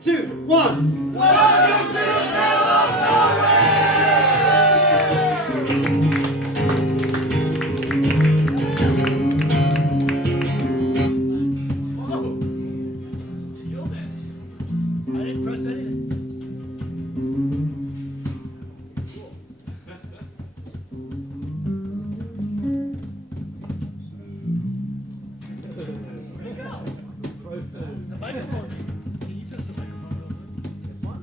2, 1. Welcome to the middle of nowhere! Whoa! Killed it. I didn't press anything. Cool. Where'd it go? The microphone. Can you test the microphone real quick? This one?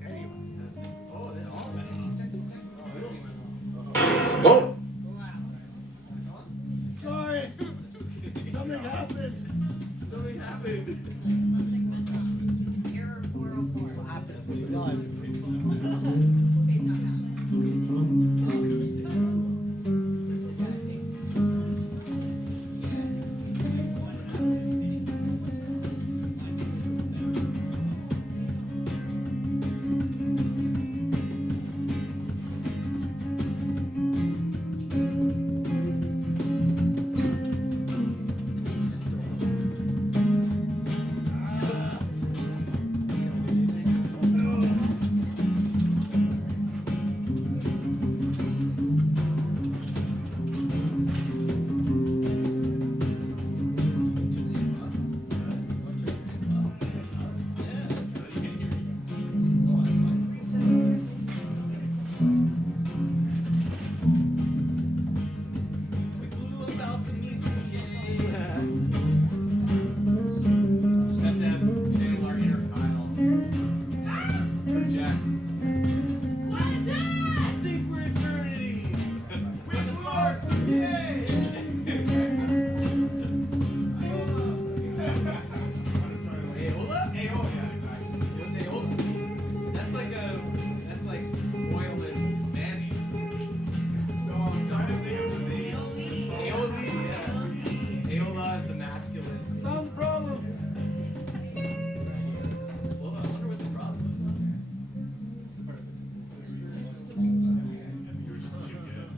There you go. Oh, they're all ready. Oh! Sorry. Something happened. Something happened. Error 404. What happens when you live? Page not found. Acoustic.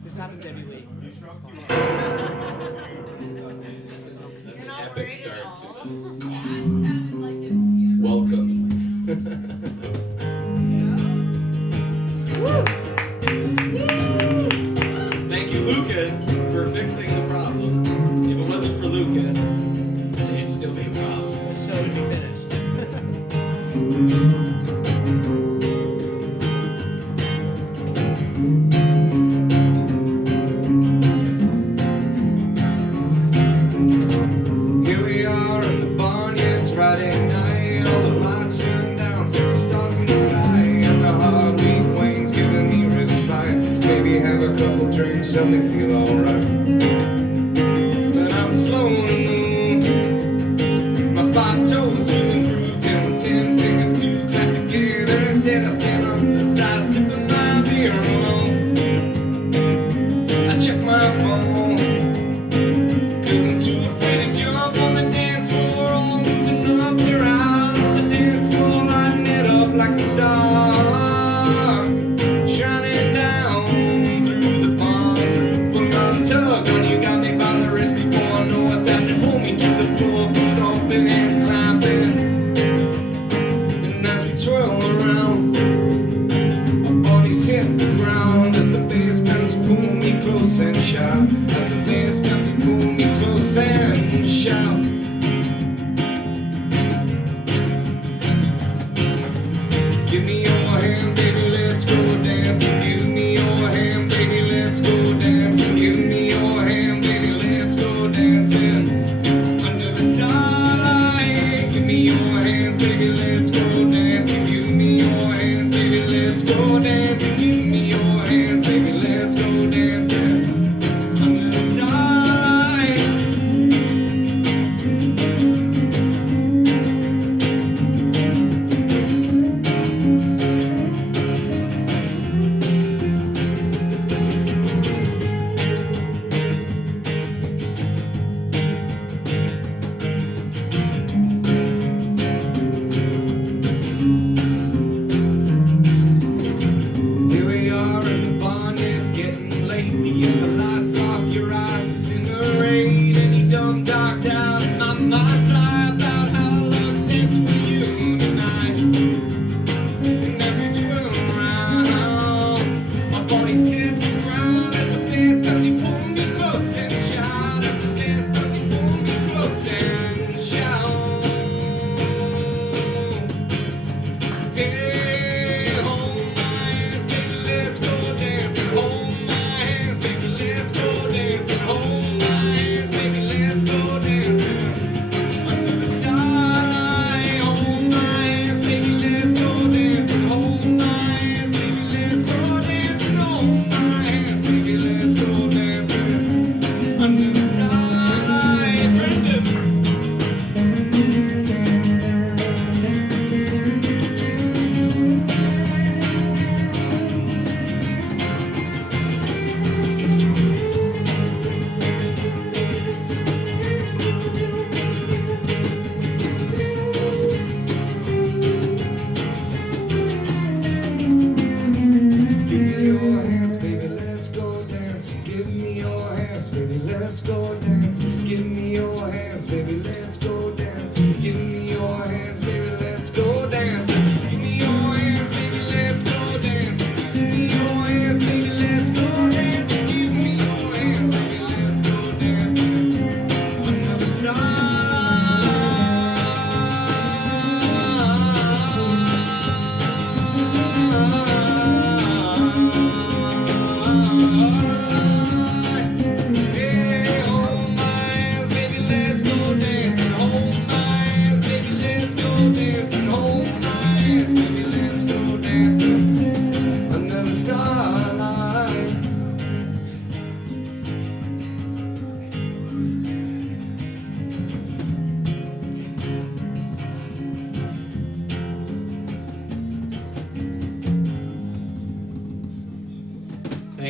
This happens every week. That's an epic start to Sounded like it, you know. welcome. Thank you, Lucas, for fixing the problem. If it wasn't for Lucas, it'd still be a problem. The show would be finished. Here we are in the barn, yeah, it's Friday night. All the lights shine down, see the stars in the sky. As a hard week wanes, giving me respite. Maybe have a couple drinks, help me feel alright. But I'm slowing my 5 toes to the groove, 10 fingers to clap together. Instead I stand on the side, sipping my beer alone. I check my phone, 'cause I'm too afraid to jump on the dance floor. Almost enough, we're out on the dance floor, lighting it up like the stars, shining down through the palms, full of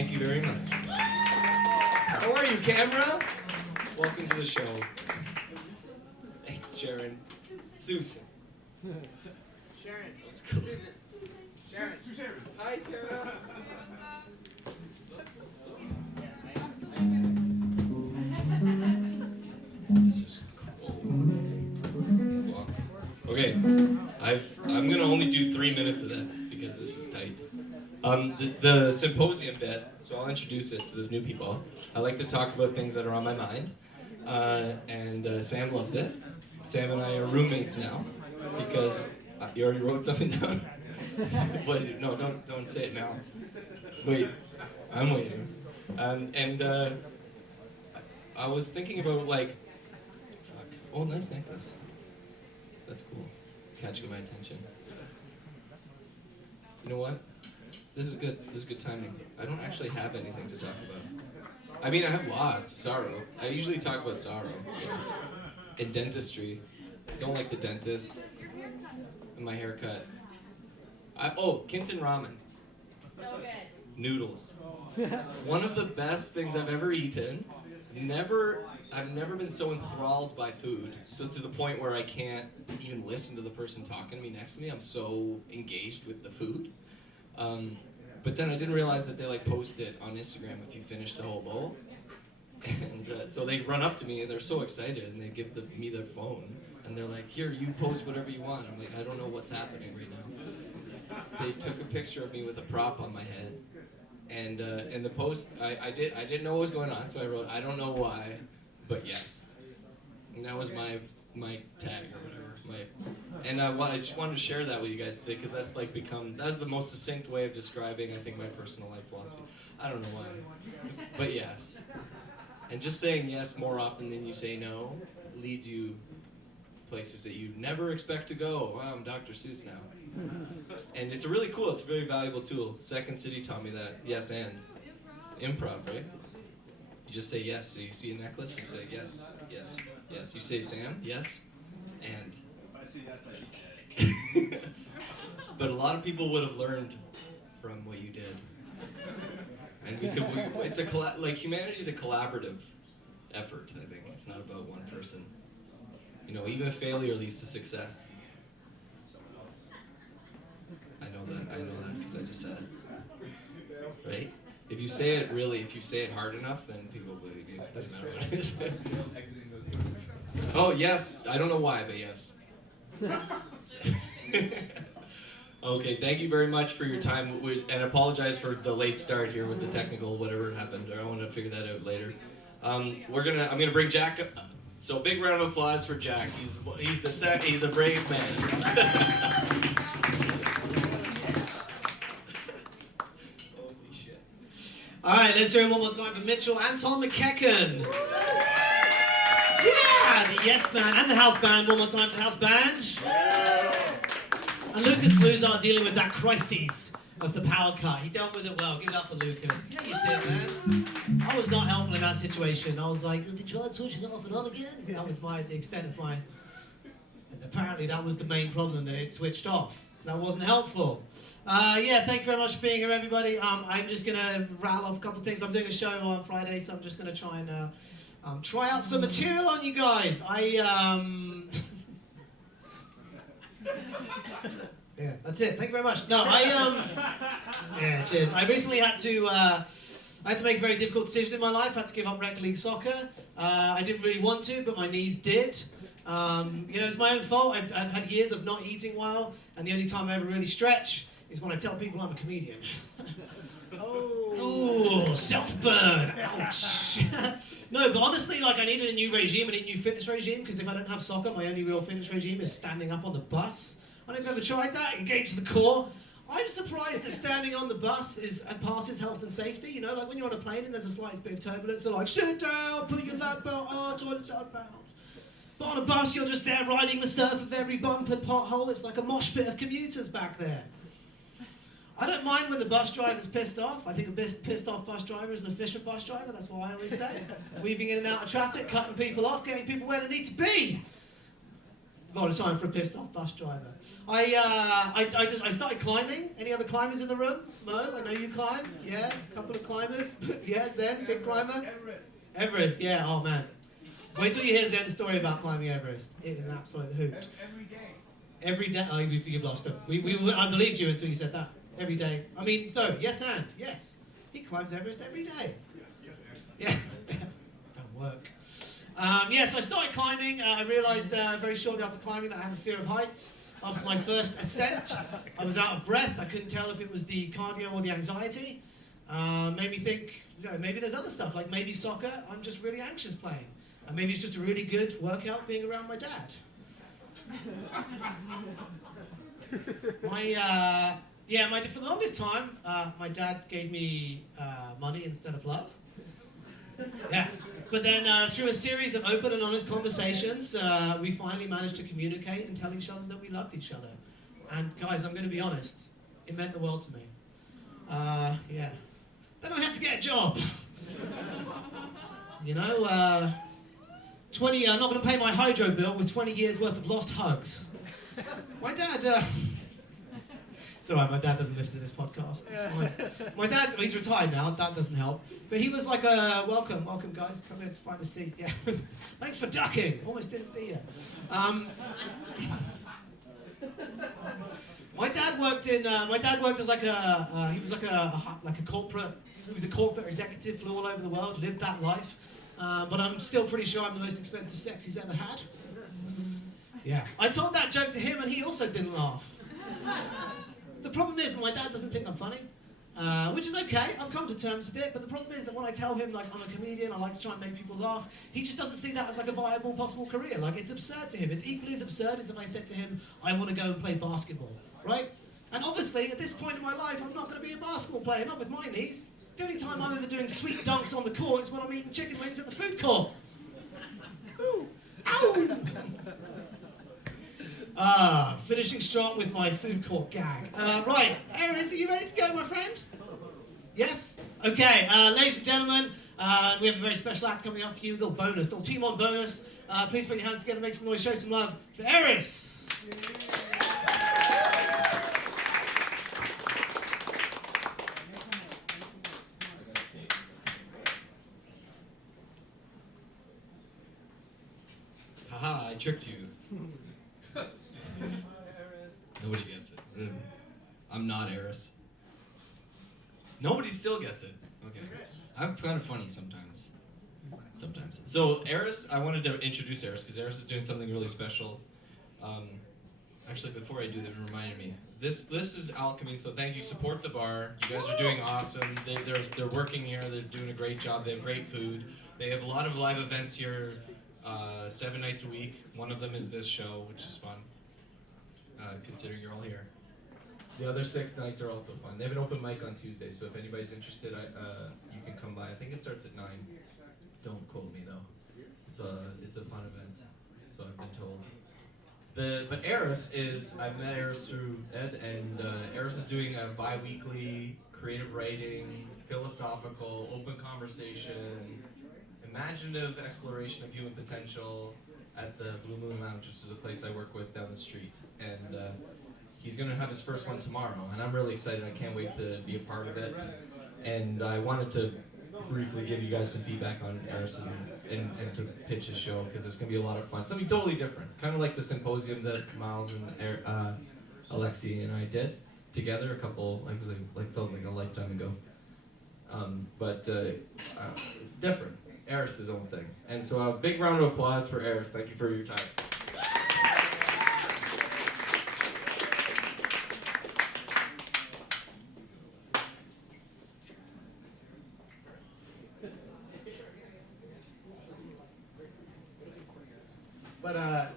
Thank you very much. How are you, camera? Welcome to the show. Thanks, Sharon. Susan. Sharon. That's cool. Sharon. Hi, Tara. This is cool. Okay, I'm gonna only do 3 minutes of this because this is tight. The symposium bit, so I'll introduce it to the new people. I like to talk about things that are on my mind, and Sam loves it. Sam and I are roommates now because you already wrote something down. Wait, no, don't say it now. Wait, I'm waiting. I was thinking about like, oh, nice necklace. That's cool. Catching my attention. You know what? This is good. This is good timing. I don't actually have anything to talk about. I mean, I have lots. Sorrow. I usually talk about sorrow. In dentistry. Don't like the dentist. And my haircut. Kintan ramen. So good. Noodles. One of the best things I've ever eaten. I've never been so enthralled by food, so to the point where I can't even listen to the person talking to me next to me. I'm so engaged with the food. But then I didn't realize that they like post it on Instagram if you finish the whole bowl. And so they run up to me and they're so excited and they give me their phone and they're like, "Here, you post whatever you want." I'm like, "I don't know what's happening right now." They took a picture of me with a prop on my head. And in the post, I didn't know what was going on, so I wrote, "I don't know why, but yes." And that was my tag or whatever. I just wanted to share that with you guys today because that's the most succinct way of describing, I think, my personal life philosophy. I don't know why, but yes. And just saying yes more often than you say no leads you places that you never expect to go. Wow, I'm Dr. Seuss now. And it's really cool. It's a very valuable tool. Second City taught me that. Yes, and improv, right? You just say yes. So you see a necklace, you say yes, yes, yes. You say Sam, yes, and. If I see yes, I just But a lot of people would have learned from what you did. And humanity is a collaborative effort. I think it's not about one person. You know, even failure leads to success. I know that because I just said it. Right? If you say it hard enough, then people believe you. It doesn't matter what it is. Oh, yes. I don't know why, but yes. Okay, thank you very much for your time, and apologize for the late start here with the technical whatever happened. I want to figure that out later. I'm gonna bring Jack up. So big round of applause for Jack. He's a brave man. Holy shit. All right, let's hear it one more time for Mitchell Anton McKecken. Yeah, the Yes Man and the House Band. One more time for the House Band. And Lucas Luzar dealing with that crisis of the power cut. He dealt with it well. Give it up for Lucas. Yeah, you did, man. I was not helpful in that situation. I was like, have you tried switching it off and on again? That was the extent of my... And apparently that was the main problem, that it switched off. So that wasn't helpful. Yeah, thank you very much for being here, everybody. I'm just going to rattle off a couple of things. I'm doing a show on Friday, so I'm just going to try and try out some material on you guys. Yeah, that's it. Thank you very much. No, yeah, cheers. I recently had to make a very difficult decision in my life. I had to give up rec league soccer. I didn't really want to, but my knees did. It's my own fault. I've had years of not eating well, and the only time I ever really stretch is when I tell people I'm a comedian. Oh, self-burn. Ouch. No, but honestly, I needed a new regime, I need a new fitness regime, because if I don't have soccer, my only real fitness regime is standing up on the bus. I don't know if you've ever tried that, engage the core. I'm surprised that standing on the bus passes health and safety. You know, like when you're on a plane and there's a slight bit of turbulence, they're like, sit down, put your lap belt on, toilet's outbound. But on a bus, you're just there riding the surf of every bump and pothole. It's like a mosh pit of commuters back there. I don't mind when the bus driver's pissed off. I think a pissed off bus driver is an efficient bus driver. That's what I always say. Weaving in and out of traffic, cutting people off, getting people where they need to be. lot of time for a pissed off bus driver. I started climbing. Any other climbers in the room? Mo, I know you climb. Yeah, a couple of climbers. Yeah, Zen, big climber. Everest, yeah. Oh man, wait till you hear Zen's story about climbing Everest. It is an absolute hoot. Every day. Every day. Oh, you've lost him. I believed you until you said that. Every day. I mean, so yes, and yes, he climbs Everest every day. Yeah, don't work. Yes, I started climbing. I realised very shortly after climbing that I have a fear of heights. After my first ascent, I was out of breath. I couldn't tell if it was the cardio or the anxiety. Made me think, maybe there's other stuff, like maybe soccer, I'm just really anxious playing. And maybe it's just a really good workout being around my dad. For the longest time, my dad gave me money instead of love. Yeah. But then through a series of open and honest conversations, we finally managed to communicate and tell each other that we loved each other. And guys, I'm going to be honest, it meant the world to me. Yeah. Then I had to get a job. You know, I'm not going to pay my hydro bill with 20 years worth of lost hugs. My dad, it's alright, my dad doesn't listen to this podcast. It's fine. My dad, he's retired now, that doesn't help. But he was like, welcome guys, come in, find a seat. Yeah, thanks for ducking, almost didn't see you. My dad worked as he was a corporate executive, flew all over the world, lived that life. But I'm still pretty sure I'm the most expensive sex he's ever had. Yeah. I told that joke to him and he also didn't laugh. The problem is my dad doesn't think I'm funny, which is okay. I've come to terms with it, but the problem is that when I tell him like I'm a comedian, I like to try and make people laugh, he just doesn't see that as like a viable possible career. Like it's absurd to him. It's equally as absurd as if I said to him, I want to go and play basketball, right? And obviously at this point in my life, I'm not going to be a basketball player, not with my knees. The only time I'm ever doing sweet dunks on the court is when I'm eating chicken wings at the food court. Ooh. Ow! Finishing strong with my food court gag. Right, Aries, are you ready to go, my friend? Yes? Okay, ladies and gentlemen, we have a very special act coming up for you, little TMoN bonus. Please put your hands together, make some noise, show some love for Aries. Haha, I tricked you. Nobody gets it. I'm not Eris. Nobody still gets it. Okay. I'm kind of funny sometimes. So Eris, I wanted to introduce Eris because Eris is doing something really special. Actually, before I do that, it reminded me. This is Alchemy, so thank you. Support the bar. You guys are doing awesome. They're working here. They're doing a great job. They have great food. They have a lot of live events here, 7 nights a week. One of them is this show, which is fun. Considering you're all here. The other 6 nights are also fun. They have an open mic on Tuesday, so if anybody's interested, you can come by. I think it starts at 9. Don't quote me though. It's a fun event, so I've been told. But Eris is, I met Eris through Ed, and Eris is doing a bi-weekly creative writing, philosophical, open conversation, imaginative exploration of human potential at the Blue Moon Lounge, which is a place I work with down the street. And he's going to have his first one tomorrow, and I'm really excited. I can't wait to be a part of it. And I wanted to briefly give you guys some feedback on Eris and to pitch his show, because it's going to be a lot of fun. Something totally different, kind of like the symposium that Miles and Alexi and I did together a couple, felt like a lifetime ago. But different. Eris' his own thing. And so a big round of applause for Eris. Thank you for your time. But let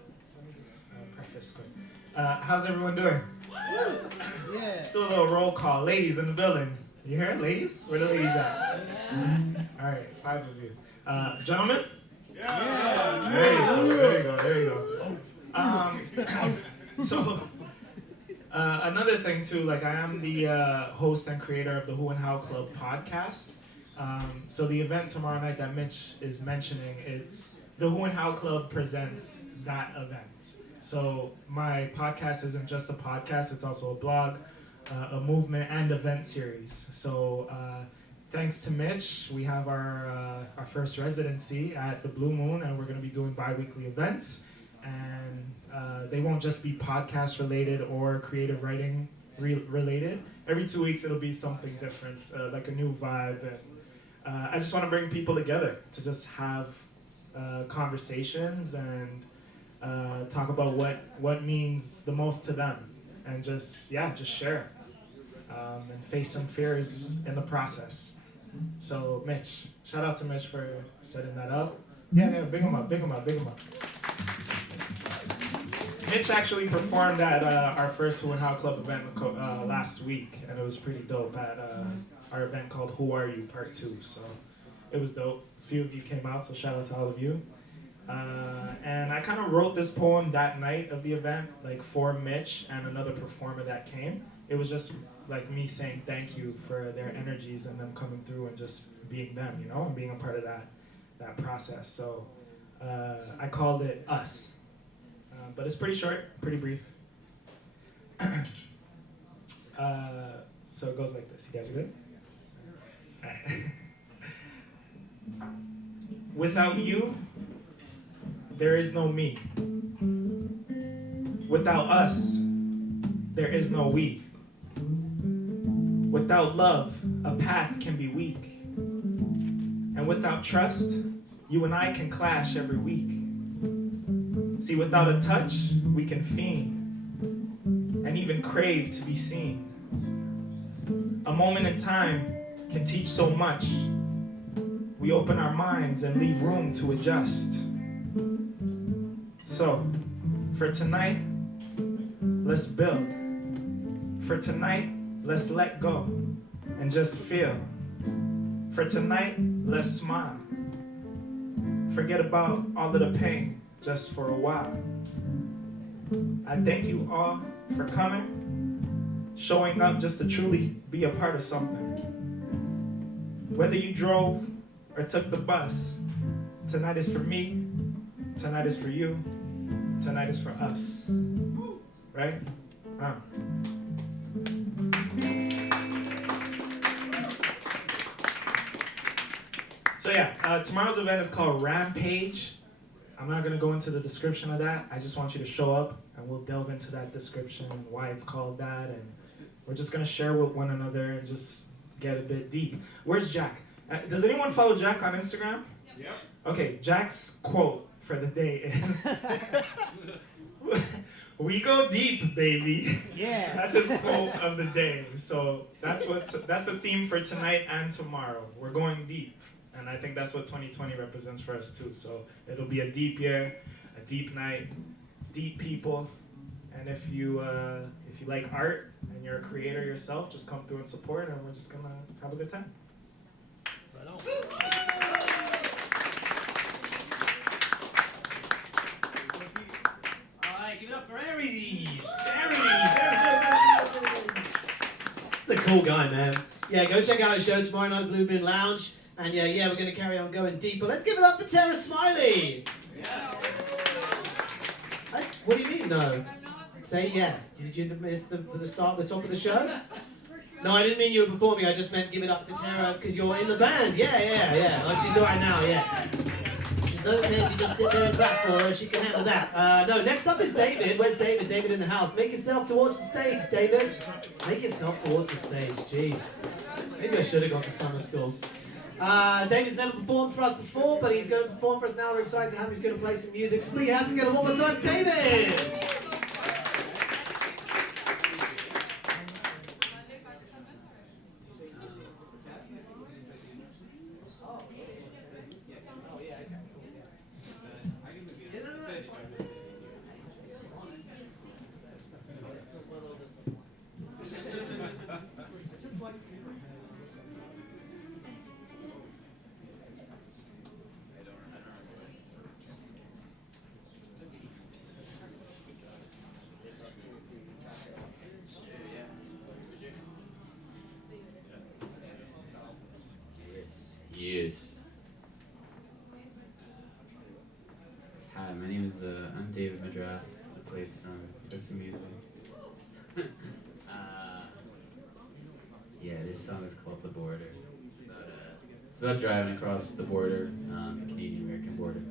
me just practice quick. How's everyone doing? Yeah. Still a little roll call. Ladies in the building. You hear it? Ladies? Where the ladies at? All right, 5 of you. Gentlemen? Yeah. There you go. So, another thing too, like I am the host and creator of the Who and How Club podcast. So the event tomorrow night that Mitch is mentioning, it's the Who and How Club presents that event. So my podcast isn't just a podcast; it's also a blog, a movement, and event series. So thanks to Mitch, we have our first residency at the Blue Moon, and we're going to be doing bi-weekly events. And they won't just be podcast related or creative writing related. Every 2 weeks it'll be something different, like a new vibe. And I just want to bring people together to just have conversations and talk about what means the most to them, and just share and face some fears in the process. So Mitch, shout out to Mitch for setting that up. Yeah, big him up. Mitch actually performed at our first Who and How Club event last week, and it was pretty dope at our event called Who Are You Part 2. So it was dope. A few of you came out, so shout out to all of you. And I kind of wrote this poem that night of the event, like for Mitch and another performer that came. It was just like me saying thank you for their energies and them coming through and just being them, you know, and being a part of that process. So I called it Us. But it's pretty short, pretty brief. So it goes like this. You guys are good? All right. Without you, there is no me. Without us, there is no we. Without love, a path can be weak. And without trust, you and I can clash every week. See, without a touch, we can fiend and even crave to be seen. A moment in time can teach so much. We open our minds and leave room to adjust. So, for tonight, let's build. For tonight, let's let go and just feel. For tonight, let's smile. Forget about all of the pain just for a while. I thank you all for coming, showing up just to truly be a part of something. Whether you drove or took the bus, tonight is for me, tonight is for you, tonight is for us. Right? So yeah, tomorrow's event is called Rampage. I'm not gonna go into the description of that. I just want you to show up and we'll delve into that description and why it's called that, and we're just gonna share with one another and just get a bit deep. Where's Jack? Does anyone follow Jack on Instagram? Yep. Okay, Jack's quote for the day is, "We go deep, baby." Yeah. That's his quote of the day. So that's the theme for tonight and tomorrow. We're going deep. And I think that's what 2020 represents for us too. So it'll be a deep year, a deep night, deep people. And if you like art and you're a creator yourself, just come through and support, and we're just gonna have a good time. Right on. All right, give it up for Aries. It's a cool guy, man. Yeah, go check out his show tomorrow night, Blue Moon Lounge. And yeah, we're going to carry on going deeper. Let's give it up for Tara Smiley. What do you mean, no? I'm not. Say yes. Did you miss the start, the top of the show? No, I didn't mean you were performing. I just meant give it up for Tara because you're in the band. Yeah. Like she's all right now, yeah. She's over there. If you just sit there and clap for her, she can handle that. No, next up is David. Where's David? David in the house. Make yourself towards the stage, David. Make yourself towards the stage. Jeez. Maybe I should have gone to summer school. David's never performed for us before, but he's going to perform for us now. We're excited to have him. He's going to play some music. So put your hands together one more time, David! Yes. Hi, my name is I'm David Madras. I play some music. Yeah, this song is called The Border. It's about driving across the border, the Canadian-American border,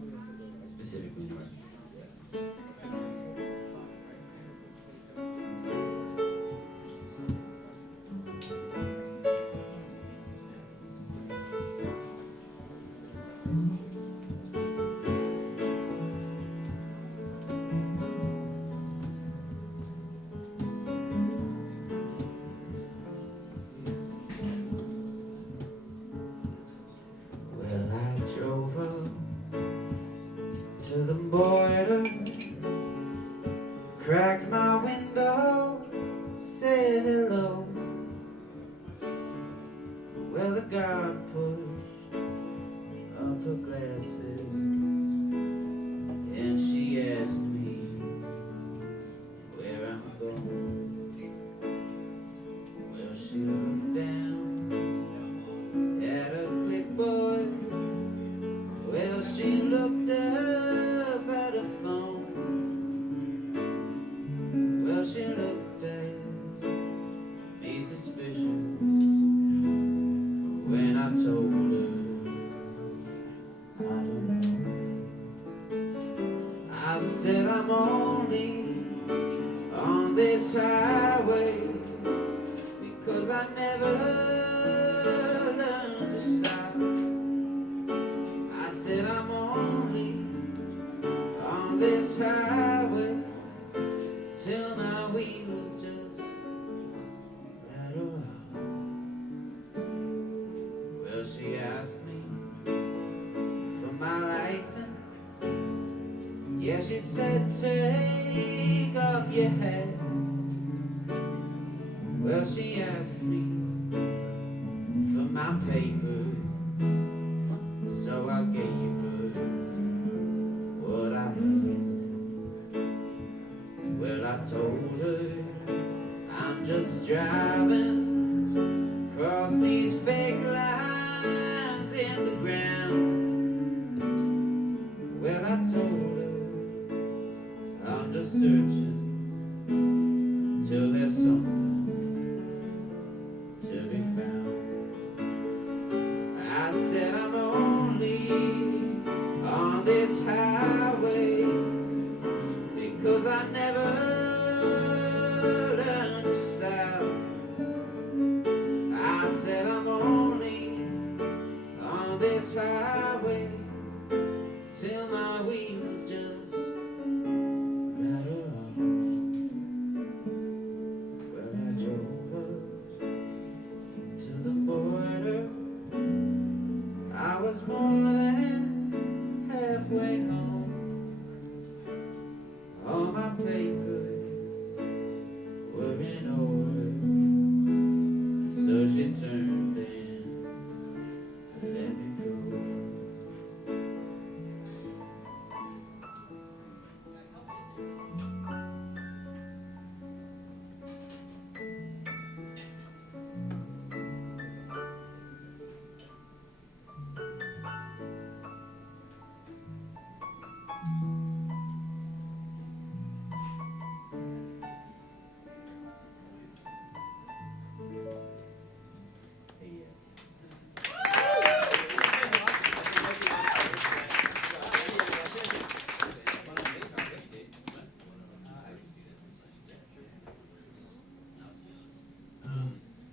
specifically north. Well, I drove up to the border, cracked my window, said hello. Well, the guard pushed up her glasses, and she asked me where I'm going. Well, she looked down at her clipboard. Well, she looked up at her phone. Well, she looked at me suspicious when I told her I don't know. I said I'm only on this highway because I never learned to stop. I said I'm only on this highway till my wheels just rattle out. Well, she asked me for my license. Yeah, she said take off your hat. Well, she asked me for my papers, so I gave her what I had. Well, I told her I'm just driving across these fake lines in the ground. Well, I told her I'm just searching till there's something to be found. I said I'm only on this highway because I never learned to stop. I said I'm only on this highway till my wheels just rattle off. Well, I drove up to the border. I was more than halfway home. All my papers were in order, so she turned and let me go.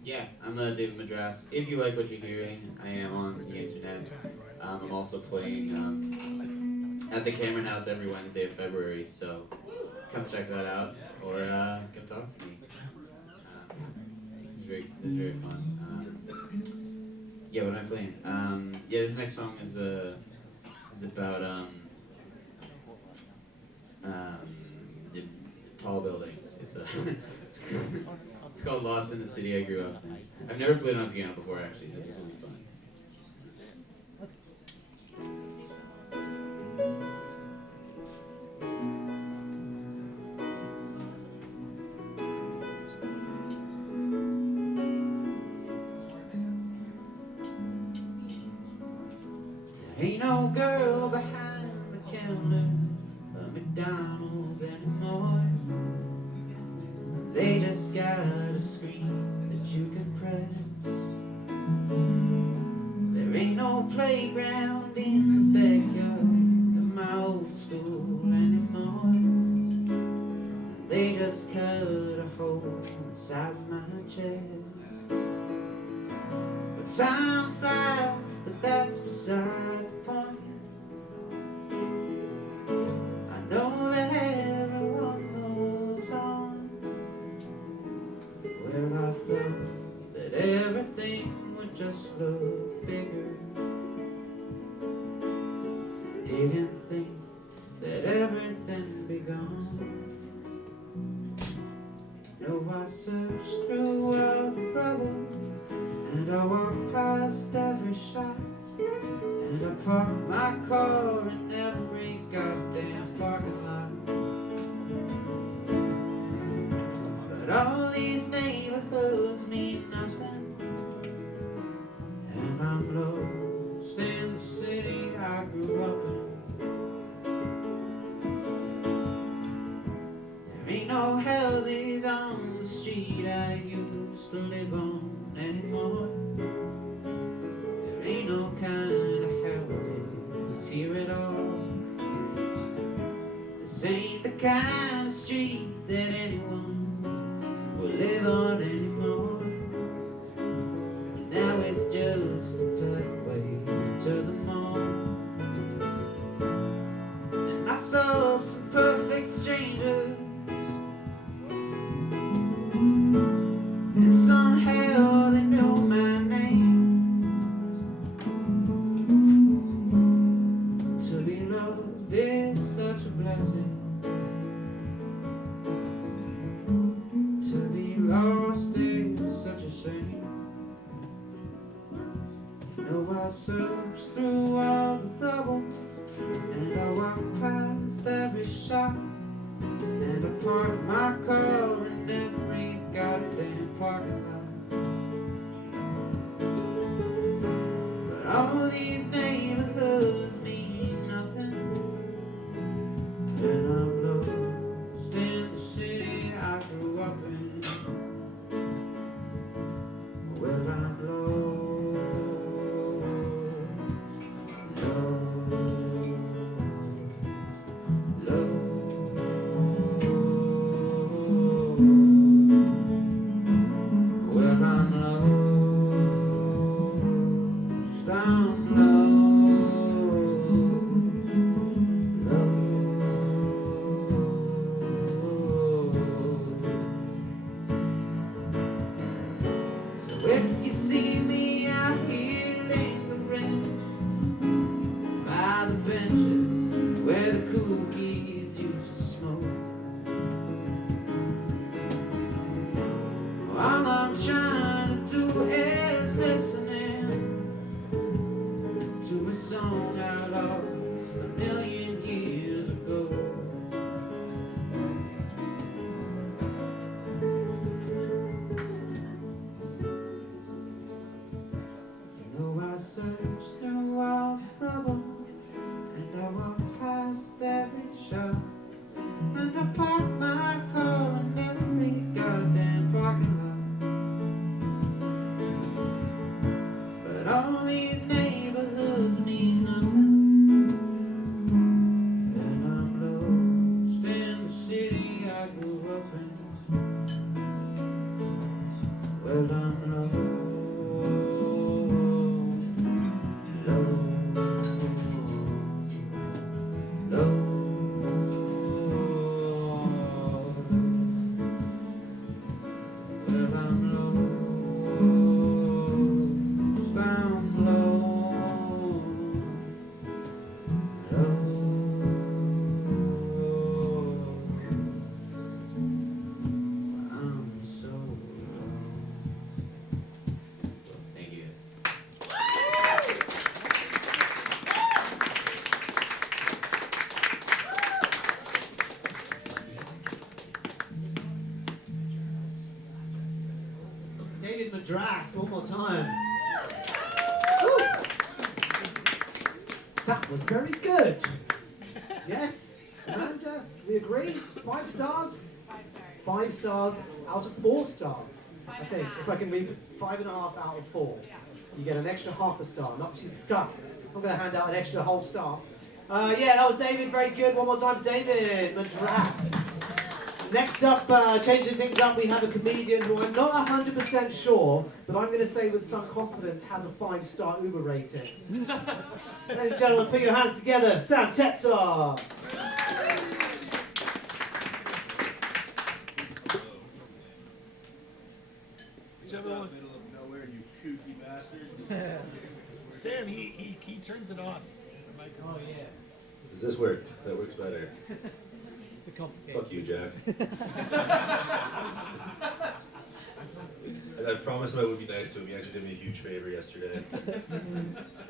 Yeah, I'm David Madras. If you like what you're hearing, I am on the internet. I'm also playing at the Cameron House every Wednesday of February, so come check that out or come talk to me. It's very fun. Yeah, what am I playing? Yeah, this next song is about the tall buildings. It's called Lost in the City I Grew Up in. I've never played on piano before, actually, so this will be fun. Ain't no girl behind the counter at McDonald's anymore. got a screen that you can press. There ain't no playground in the backyard of my old school anymore. They just cut a hole inside my chest. But time flies, but that's beside the point. I know that everyone moves on. Well, I thought that everything would just look bigger. Didn't think that everything'd be gone. No, I searched through all the rubble, and I walked past every shop, and I parked my car in every goddamn parking lot. But all these neighborhoods mean nothing, and I'm lost in the city I grew up in. There ain't no houses on the street I used to live on anymore. There ain't no kind of houses here at all. This ain't the kind of street that anyone will live on anymore. Now it's just a pathway to the mall. And I saw some perfect strangers, and somehow they know my name. To be loved is such a blessing. To be lost is such a shame. No, I searched through all the rubble, and I walked past every shop, and I parked my car in every goddamn parking lot. But all these neighborhoods mean nothing, and I'm lost in the city I grew up in. Well, I'm lost, lost. Well, I'm lost, I'm lost. So if you see me out here lingering by the benches where the cool kids used to smoke, all I'm trying to do is listening to a song I lost a million years ago. You know, I searched through all the rubble, and I walked past every shop, and I parked my car in every goddamn parking lot. But all these neighborhoods mean nothing, and I'm lost in the city I grew up in. Well, I'm lost, lost, lost. Well, I'm lost, I'm lost, lost. I'm so lost. Thank you. David Madras, one more time. Woo. That was very good. Yes, Amanda, we agree? 5 stars? 5 stars. 5 stars out of 4 stars. stars. I think if I can read 5.5 out of 4, you get an extra half a star. Not she's tough. I'm going to hand out an extra whole star. Yeah, that was David. Very good. One more time for David Madras. Next up, changing things up, we have a comedian who I'm not 100% sure, but I'm going to say with some confidence has a 5-star Uber rating. Ladies and gentlemen, put your hands together. Sam Tetsos. Everyone. Middle of nowhere, you kooky bastards. Sam, he turns it off. Oh, yeah. Does this work? That works better. It's a complicated. Fuck you, Jack. And I promised him I would be nice to him. He actually did me a huge favor yesterday.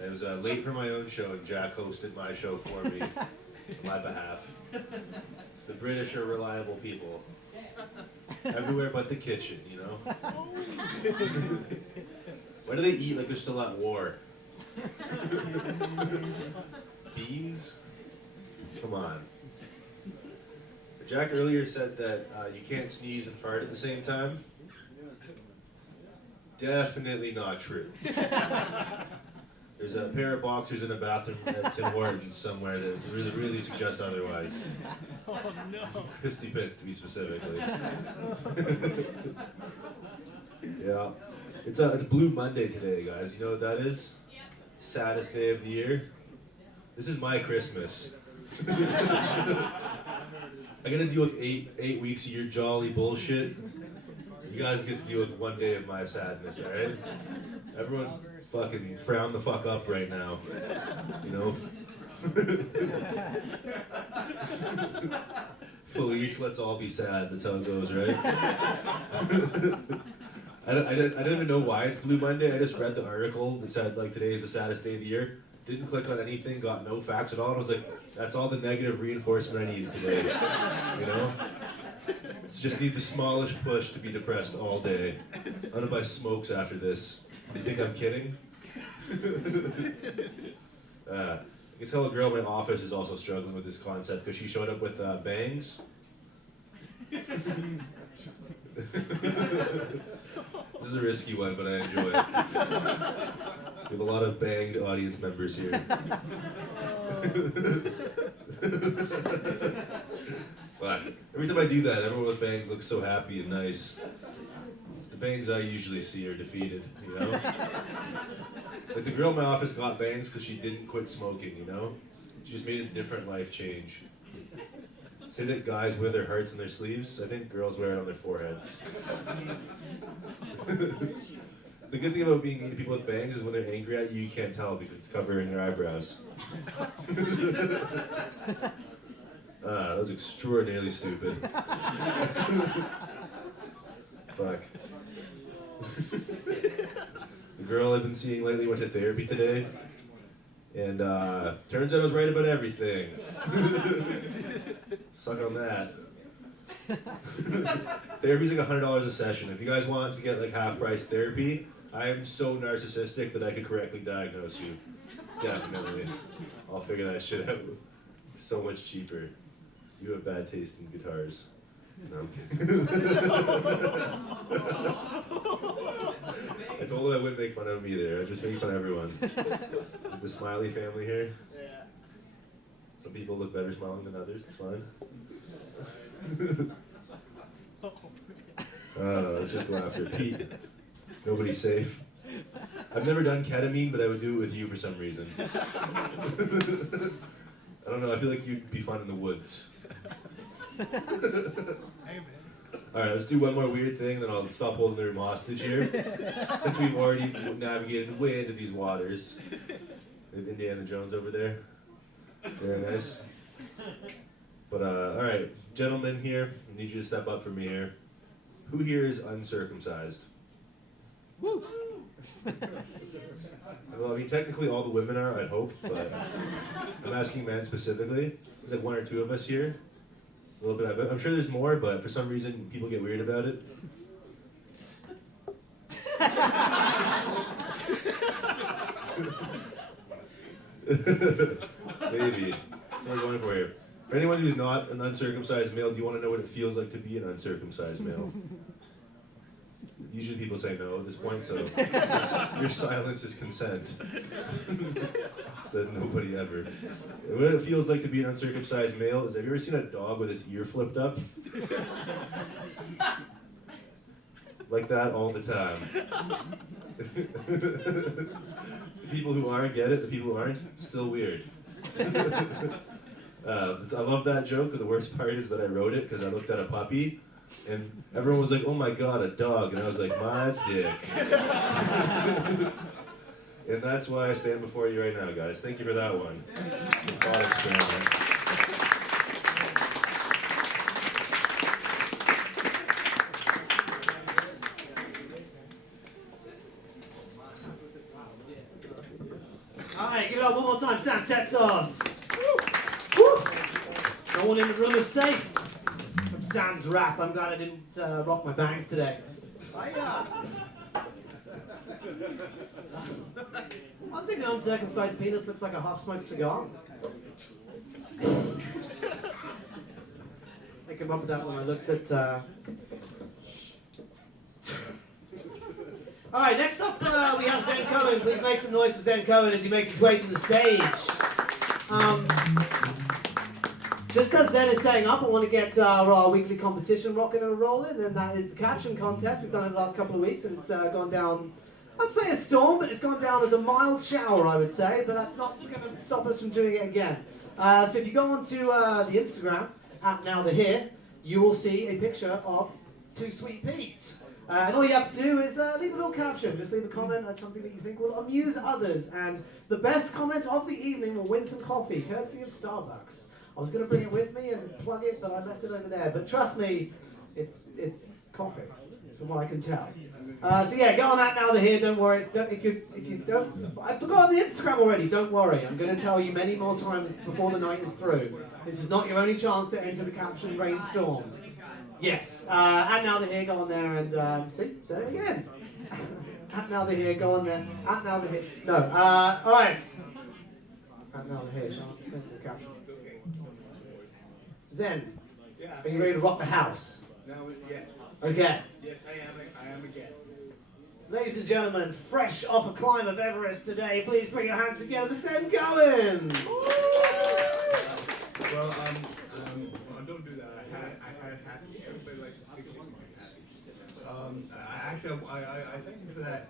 I was late for my own show, and Jack hosted my show for me, on my behalf. It's the British are reliable people. Everywhere but the kitchen, you know? Why do they eat like they're still at war? Beans? Come on. Jack earlier said that you can't sneeze and fart at the same time. Definitely not true. There's a pair of boxers in a bathroom at Tim Hortons somewhere that really suggest otherwise. Oh no. Christy Pitts, to be specifically. Yeah. It's Blue Monday today, guys. You know what that is? Yep. Saddest day of the year. This is my Christmas. I gotta deal with eight weeks of your jolly bullshit. You guys get to deal with 1 day of my sadness, alright? Everyone fucking frown the fuck up right now. You know? Felice, let's all be sad. That's how it goes, right? I don't even know why it's Blue Monday. I just read the article that said like today is the saddest day of the year. Didn't click on anything, got no facts at all, and I was like, that's all the negative reinforcement I need today. You know? Just need the smallest push to be depressed all day. I'm gonna buy smokes after this. You think I'm kidding? I can tell a girl in my office is also struggling with this concept because she showed up with bangs. This is a risky one, but I enjoy it. We have a lot of banged audience members here. But every time I do that, everyone with bangs looks so happy and nice. The bangs I usually see are defeated, you know? Like the girl in my office got bangs because she didn't quit smoking, you know? She just made a different life change. Say that guys wear their hearts on their sleeves, I think girls wear it on their foreheads. The good thing about being mean to people with bangs is when they're angry at you, you can't tell because it's covering their eyebrows. That was extraordinarily stupid. Fuck. The girl I've been seeing lately went to therapy today, and turns out I was right about everything. Suck on that. Therapy's like $100 a session. If you guys want to get like half-price therapy, I am so narcissistic that I could correctly diagnose you. Definitely. I'll figure that shit out. So much cheaper. You have bad taste in guitars. No, I'm kidding. I told her I wouldn't make fun of him either. I just make fun of everyone. The Smiley family here. Some people look better smiling than others. It's fine. Let's just go after Pete. Nobody's safe. I've never done ketamine, but I would do it with you for some reason. I don't know, I feel like you'd be fun in the woods. Alright, let's do one more weird thing, then I'll stop holding the room hostage here. Since we've already navigated way into these waters. There's Indiana Jones over there. Very nice. But, alright, gentlemen here, I need you to step up for me here. Who here is uncircumcised? Woo! Well, I mean, technically all the women are, I'd hope, but I'm asking men specifically. There's like one or two of us here. A little bit, I'm sure there's more, but for some reason people get weird about it. Maybe. What are you going for here? For anyone who's not an uncircumcised male, do you want to know what it feels like to be an uncircumcised male? usually people say no at this point, so your silence is consent. Said nobody ever. And what it feels like to be an uncircumcised male is, have you ever seen a dog with its ear flipped up? Like that all the time. The people who aren't get it, the people who aren't, still weird. I love that joke, but the worst part is that I wrote it because I looked at a puppy and everyone was like, oh my god, a dog. And I was like, my dick. And that's why I stand before you right now, guys. Thank you for that one. Thought experiment. Alright, give it up one more time, Sam Tetsos. Woo. No one in the room is safe from Sam's rap. I'm glad I didn't rock my bangs today. I was thinking uncircumcised penis looks like a half-smoked cigar. I came up with that when I looked at... Alright, next up we have Zen Cohen. Please make some noise for Zen Cohen as he makes his way to the stage. Just as Zen is setting up, I want to get our weekly competition rocking and rolling, and that is the caption contest. We've done it the last couple of weeks, and it's gone down, I'd say a storm, but it's gone down as a mild shower, I would say, but that's not going to stop us from doing it again. So if you go onto the Instagram, @NowTheHere, you will see a picture of Too Sweet Pete. And all you have to do is leave a little caption, just leave a comment on something that you think will amuse others, and the best comment of the evening will win some coffee, courtesy of Starbucks. I was going to bring it with me and plug it, but I left it over there. But trust me, it's coffee, from what I can tell. So yeah, go on @NowTheHere. Don't worry. If you don't, I forgot on the Instagram already. Don't worry. I'm going to tell you many more times before the night is through. This is not your only chance to enter the caption rainstorm. Yes. @NowTheHere. Go on there and see. Say it again. @NowTheHere. Go on there. @NowTheHere. No. All right. @NowTheHere. That's the caption. Zen, are you ready to rock the house? No, yes. Okay. Yes, I am again. Ladies and gentlemen, fresh off a climb of Everest today, please bring your hands together for Zen Cohen. Well, don't do that. I had happy. Everybody likes to pick me happy. I thank you for that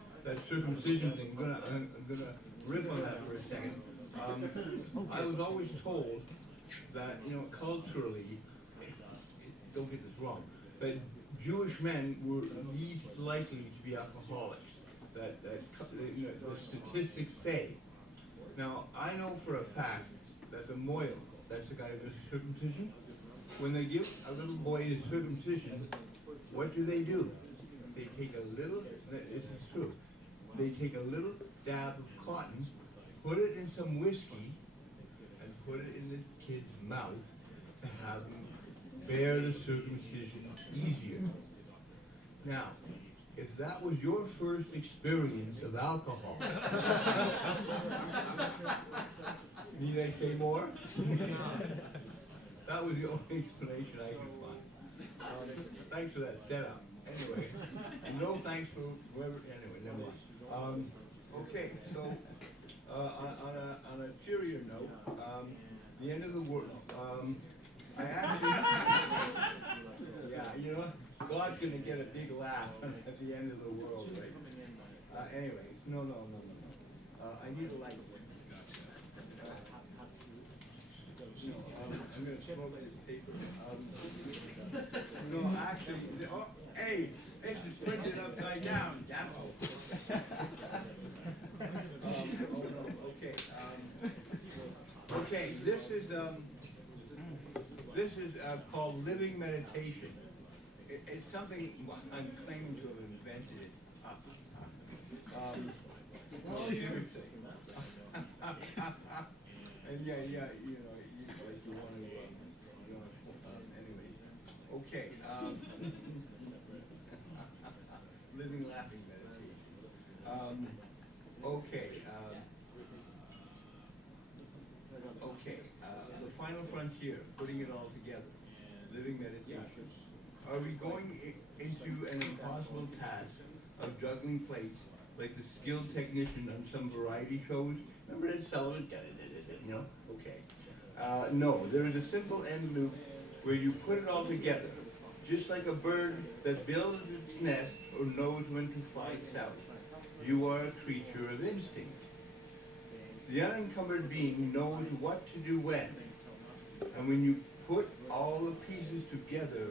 circumcision thing. I'm gonna riff on that for a second. I was always told that, culturally, don't get this wrong, that Jewish men were least likely to be alcoholics. That the statistics say. Now, I know for a fact that the moil, that's the guy who does circumcision, when they give a little boy his circumcision, what do? They take a little, this is true, they take a little dab of cotton, put it in some whiskey, and put it in the kid's mouth to have him bear the circumcision easier. Now, if that was your first experience of alcohol, need I say more? That was the only explanation I could find. Thanks for that setup. Anyway, no thanks for whoever. Anyway, never mind. Okay, so on a cheerier note, the end of the world. I actually, yeah, God's gonna get a big laugh at the end of the world, right? Anyways, no. I need a light. I'm gonna smoke this paper. No, actually, hey, it's printed upside down, damn it. Okay. Okay, this is called living meditation. It's something I'm claiming to have invented it. No, seriously. And yeah, you want to, anyways. Okay. Living, laughing meditation. Okay. The final frontier, putting it all together. Living meditation. Are we going into an impossible task juggling plates like the skilled technician on some variety shows. Remember Ed Sullivan? You know? Okay. No, there is a simple end loop where you put it all together, just like a bird that builds its nest or knows when to fly south. You are a creature of instinct. The unencumbered being knows what to do when, and when you put all the pieces together,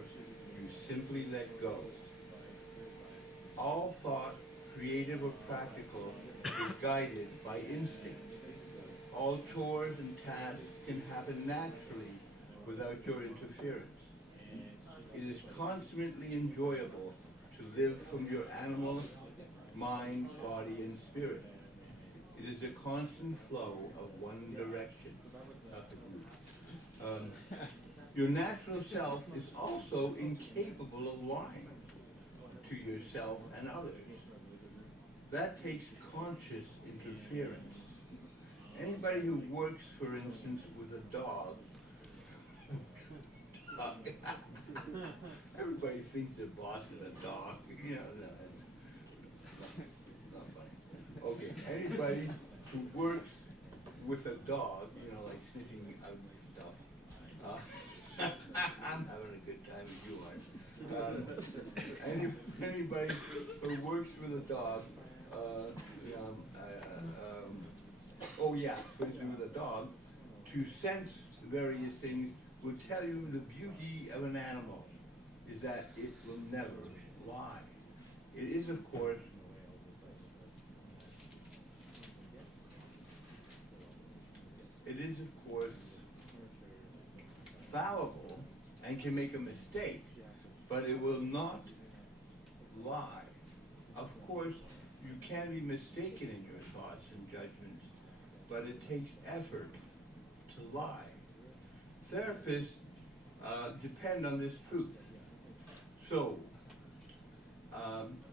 you simply let go. All thought, creative or practical, is guided by instinct. All chores and tasks can happen naturally without your interference. It is consummately enjoyable to live from your animal, mind, body, and spirit. It is a constant flow of one direction. Your natural self is also incapable of lying to yourself and others. That takes conscious interference. Anybody who works, for instance, with a dog, everybody thinks their boss is a dog, you know. Not funny. Okay, anybody who works with a dog, you know, like sniffing out stuff. I'm having a good time if you are. Anybody who works with a dog, oh yeah, works with a dog, to sense various things will tell you the beauty of an animal is that it will never lie. It is, of course, fallible and can make a mistake, but it will not lie. Of course, you can be mistaken in your thoughts and judgments, but it takes effort to lie. Therapists depend on this truth. So,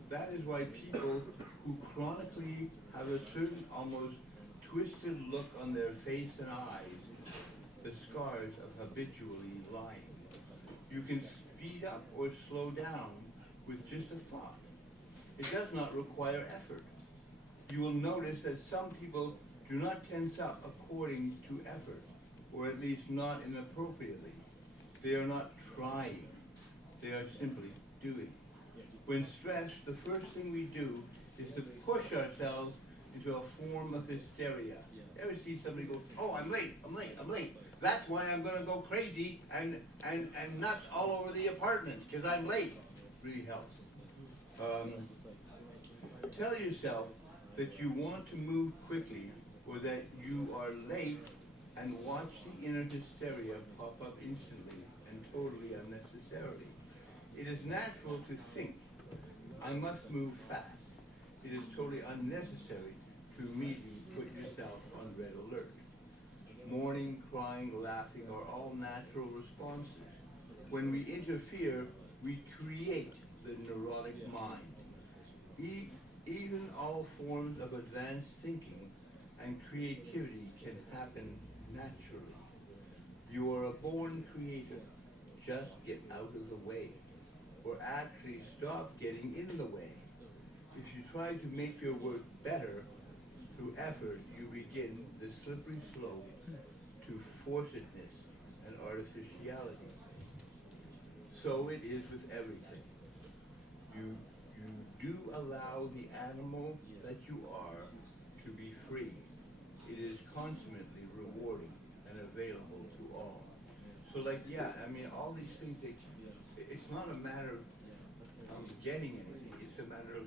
that is why people who chronically have a certain almost twisted look on their face and eyes, the scars of habitually lying. You can speed up or slow down with just a thought. It does not require effort. You will notice that some people do not tense up according to effort, or at least not inappropriately. They are not trying. They are simply doing. When stressed, the first thing we do is to push ourselves into a form of hysteria. Ever see somebody go, oh, I'm late, I'm late, I'm late. That's why I'm gonna go crazy and nuts all over the apartment, because I'm late. Really helps. Tell yourself that you want to move quickly or that you are late, and watch the inner hysteria pop up instantly and totally unnecessarily. It is natural to think, I must move fast. It is totally unnecessary to immediately put yourself on red alert. Mourning, crying, laughing are all natural responses. When we interfere, we create the neurotic mind. Even all forms of advanced thinking and creativity can happen naturally. You are a born creator. Just get out of the way, or actually stop getting in the way. If you try to make your work better through effort, you begin the slippery slope to forcedness and artificiality. So it is with everything. You do allow the animal that you are to be free. It is consummately rewarding and available to all. So like, yeah, I mean, all these things, it's not a matter of getting anything, it's a matter of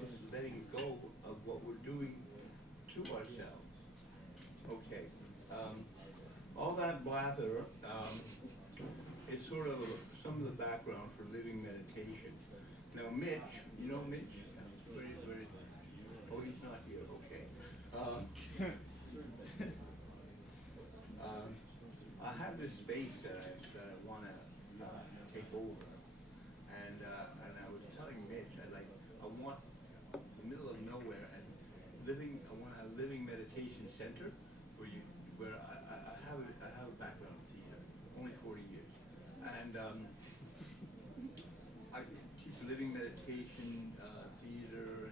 just letting go of what we're doing to ourselves. Okay, all that blather is sort of some of the background for living meditation. Now Mitch, you know Mitch? Where is, oh, he's not here, okay. I have this space that I want to take over, and I was telling Mitch, I want the middle of nowhere and I want a living meditation center where I have a background in theater, only 40 years, and I teach living meditation. meditation theater,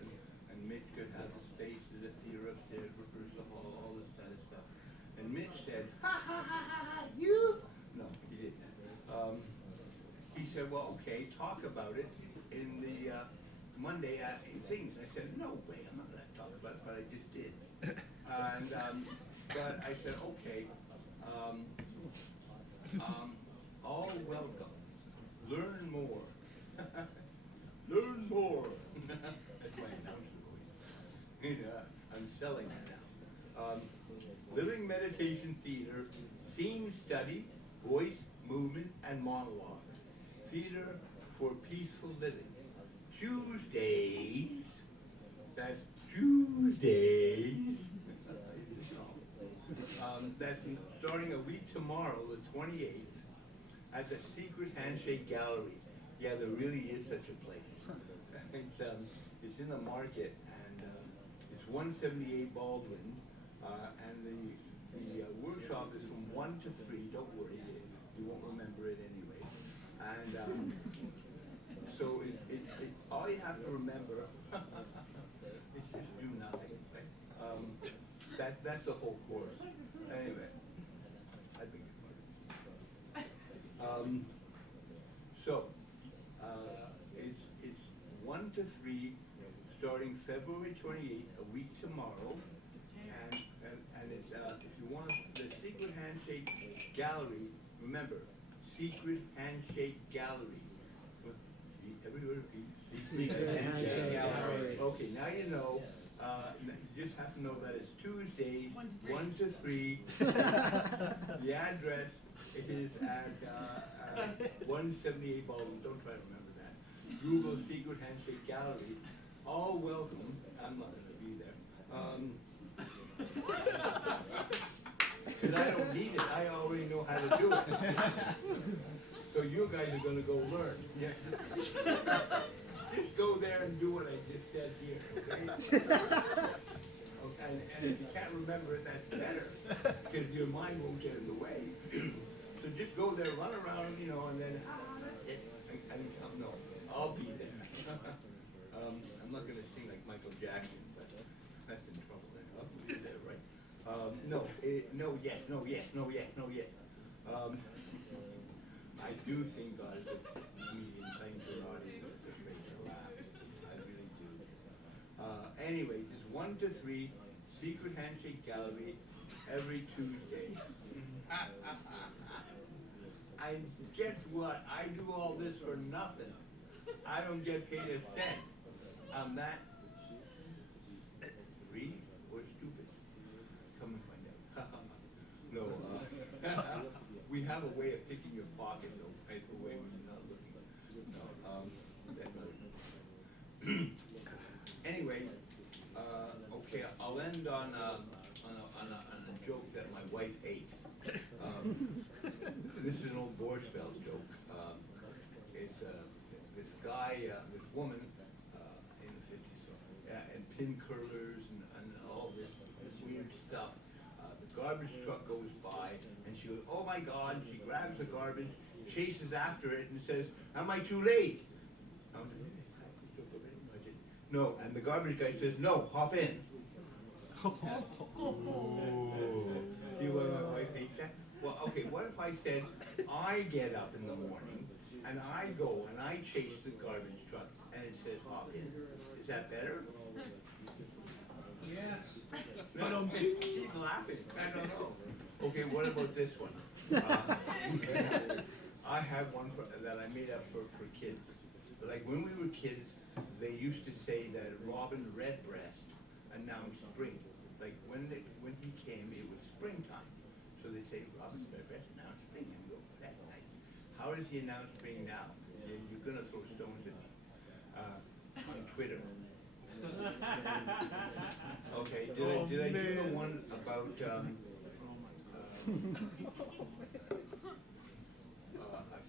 and Mitch could have the space of the theater upstairs, rehearsal hall, all this kind of stuff. And Mitch said, ha ha ha ha ha, you? No, he didn't. He said, well, okay, talk about it in the Monday things. And I said, no way, I'm not going to talk about it, but I just did. And but I said, okay, all welcome. Learn more. Learn more. That's my announcer voice. Yeah, I'm selling it now. Living meditation theater, scene study, voice, movement, and monologue. Theater for peaceful living. Tuesdays. That's Tuesdays. That's starting a week tomorrow, the 28th, at the Secret Handshake Gallery. Yeah, there really is such a place. It's in the market, and it's 178 Baldwin, and the workshop is from 1 to 3. Don't worry, you won't remember it anyway. And so all you have to remember is just do nothing. That's the whole course. Anyway, I think so it's 1 to 3, starting February 28th, a week tomorrow, and it's if you want the Secret Handshake Gallery. Remember, Secret Handshake Gallery. Everywhere repeat. Secret Handshake Gallery. Okay, now you know. You just have to know that it's Tuesdays, 1 to 3. The address is at 178 Baldwin. Don't try to remember that. Google Secret Handshake Gallery. All welcome. I'm not going to be there. Because I don't need it. I already know how to do it. So you guys are going to go learn. Yeah. Just go there and do what I just said here, okay? Okay, and if you can't remember it, that's better, because your mind won't get in the way. So just go there, run around, and then, that's it. No, I'll be there. I'm not going to sing like Michael Jackson, but that's in trouble then. I'll be there, right? No, yes, no, yes, no, yes, no, yes. I do think God is a comedian playing to an audience that makes you laugh. I really do. Anyway, just 1 to 3, Secret Handshake Gallery, every Tuesday. And guess what? I do all this for nothing. I don't get paid a cent. I'm that greedy or stupid. Come and find out. No, we have a way of picking your pocket, though, right away when you're not looking. No, that's not anyway, okay, I'll end on a joke that my wife hates. This is an old Borscht Bell joke. It's this guy, this woman in the 50s, and pin curlers and all this weird stuff. The garbage truck goes by, and she goes, oh my God, she grabs the garbage, chases after it, and says, am I too late? No, and the garbage guy says, no, hop in. See why my wife hates that? Well, okay, what if I said, I get up in the morning, and I go, and I chase the garbage truck, and it says, hop in. Is that better? Yes. No, she's laughing. I don't know. Okay, what about this one? I have one that I made up for kids. Like when we were kids, they used to say that Robin Redbreast announced spring. Like when he came, it was springtime. So they say Robin Redbreast announced spring, and we go, that's nice. How does he announce spring now? You're gonna throw stones at me on Twitter. Okay, did I do the one about I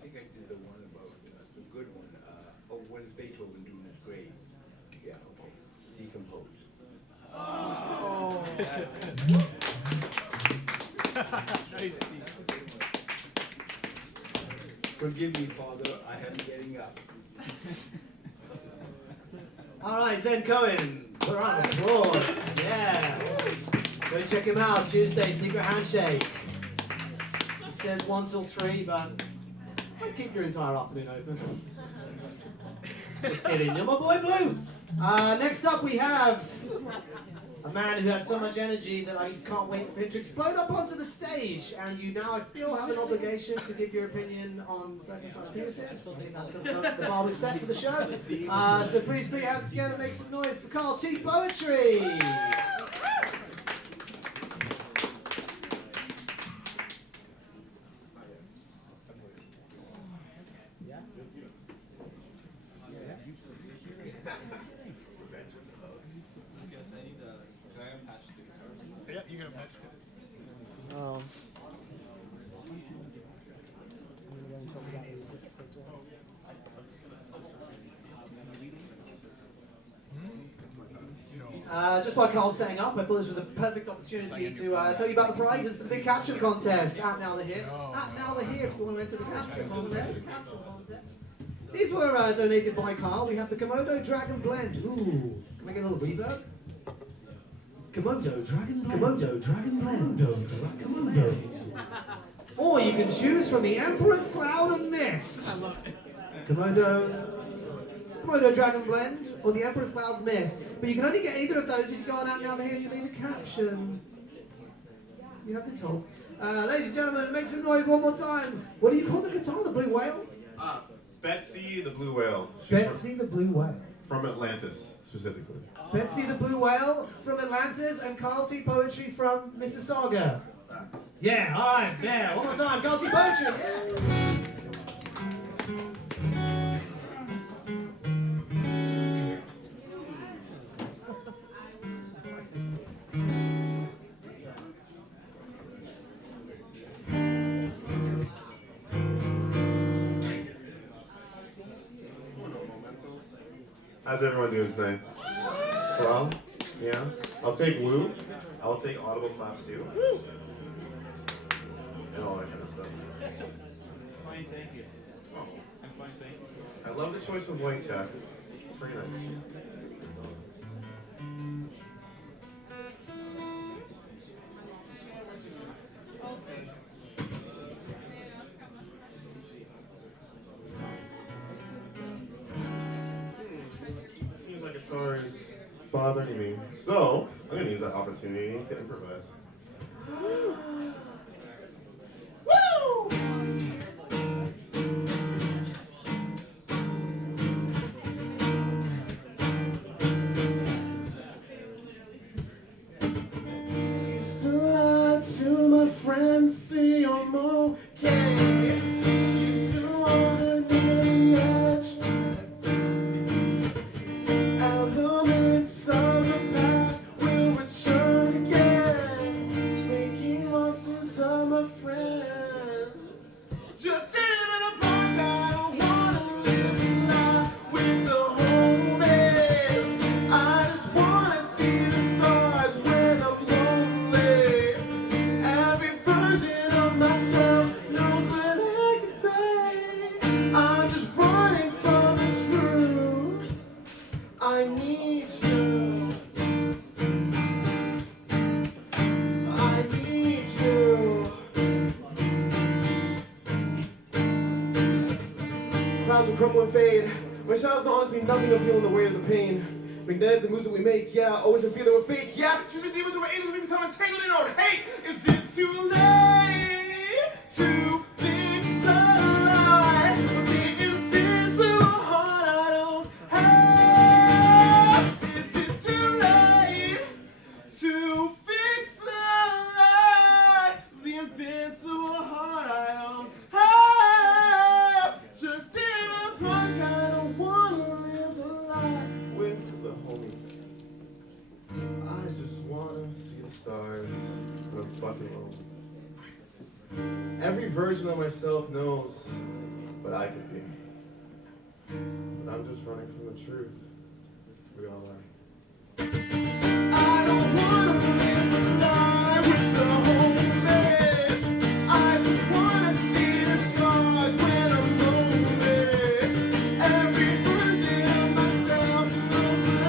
think I did the one about the good one. What is Beethoven doing in his grave? Yeah, okay. Decompose. Oh. Nice. Forgive me, Father, I am getting up. All right, Zen Cohen. Put a round of applause. Yeah. Go check him out. Tuesday, Secret Handshake. He says 1 till 3, but I'd keep your entire afternoon open. Just kidding. You're my boy Blue. Next up, we have a man who has so much energy that I can't wait for him to explode up onto the stage. And you now, I feel, have an obligation to give your opinion on circumcised penises. I think that's the bar we've set for the show. So please put your hands together and make some noise for Carl T. Poetry. Just while Carl's setting up, I thought this was a perfect opportunity to tell you about the prizes for the big caption contest. At Now They're Here. At Now They're Here if you want to enter the caption contest. These were donated by Carl. We have the Komodo Dragon Blend. Ooh, can I get a little reverb? Komodo Dragon Blend. Komodo Dragon Blend. Komodo. Or you can choose from the Emperor's Cloud and Mist. Komodo Dragon Blend or the Emperor's Cloud's Mist. But you can only get either of those if you go on Out Now They're Here and you leave a caption. You have been told. Ladies and gentlemen, make some noise one more time. What do you call the guitar? The blue whale? Betsy the blue whale. Betsy the blue whale. From Atlantis, specifically. Betsy the blue whale from Atlantis and Carl T. Poetry from Mississauga. Yeah, alright, yeah, one more time. Carl T. Poetry, yeah. How's everyone doing tonight? Slow? Yeah? I'll take woo. I'll take audible claps too. And all that kind of stuff. Fine, thank you. Oh, I'm fine, thank you. I love the choice of white, Jack. It's very nice. Seems like a guitar is bothering me. So, I'm going to use that opportunity to improvise. Used to lie to my friends, see I'm okay. Used to wanna near the edge. Elements of the past will return again, making monsters of my friends. Just in a park, I don't wanna live a life with the homies. I just wanna see the stars when I'm lonely. Every version of myself knows what I can be. I'm just running from the truth. I need you. I need you. Clouds will crumble and fade. My child's honestly nothing of feeling the weight of the pain. Magnetic, the moves that we make, yeah. Always a feel that we're fake, yeah. Choosing demons over angels, we become entangled in our own hate. Is it too late to fix the lie? The invincible heart I don't have. Is it too late to fix the lie? The invincible heart I don't have. Just in a park, I don't wanna live a life with the homies. I just wanna see the stars when I'm fucking lonely. Every version of myself knows what I could be. But I'm just running from the truth. We all are. I don't wanna live a lie with the homies. I just wanna see the stars when I'm lonely. Every version of myself knows what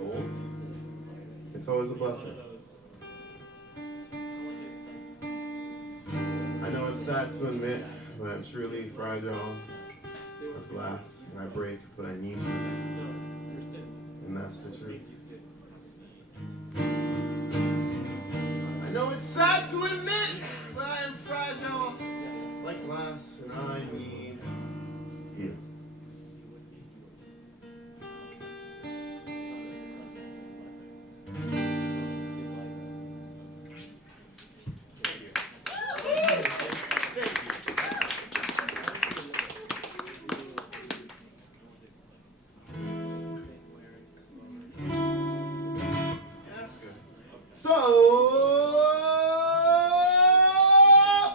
old, it's always a blessing. I know it's sad to admit, but I'm truly fragile as glass, and I break, but I need you, and that's the truth. I know it's sad to admit, but I am fragile like glass, and I need you. So,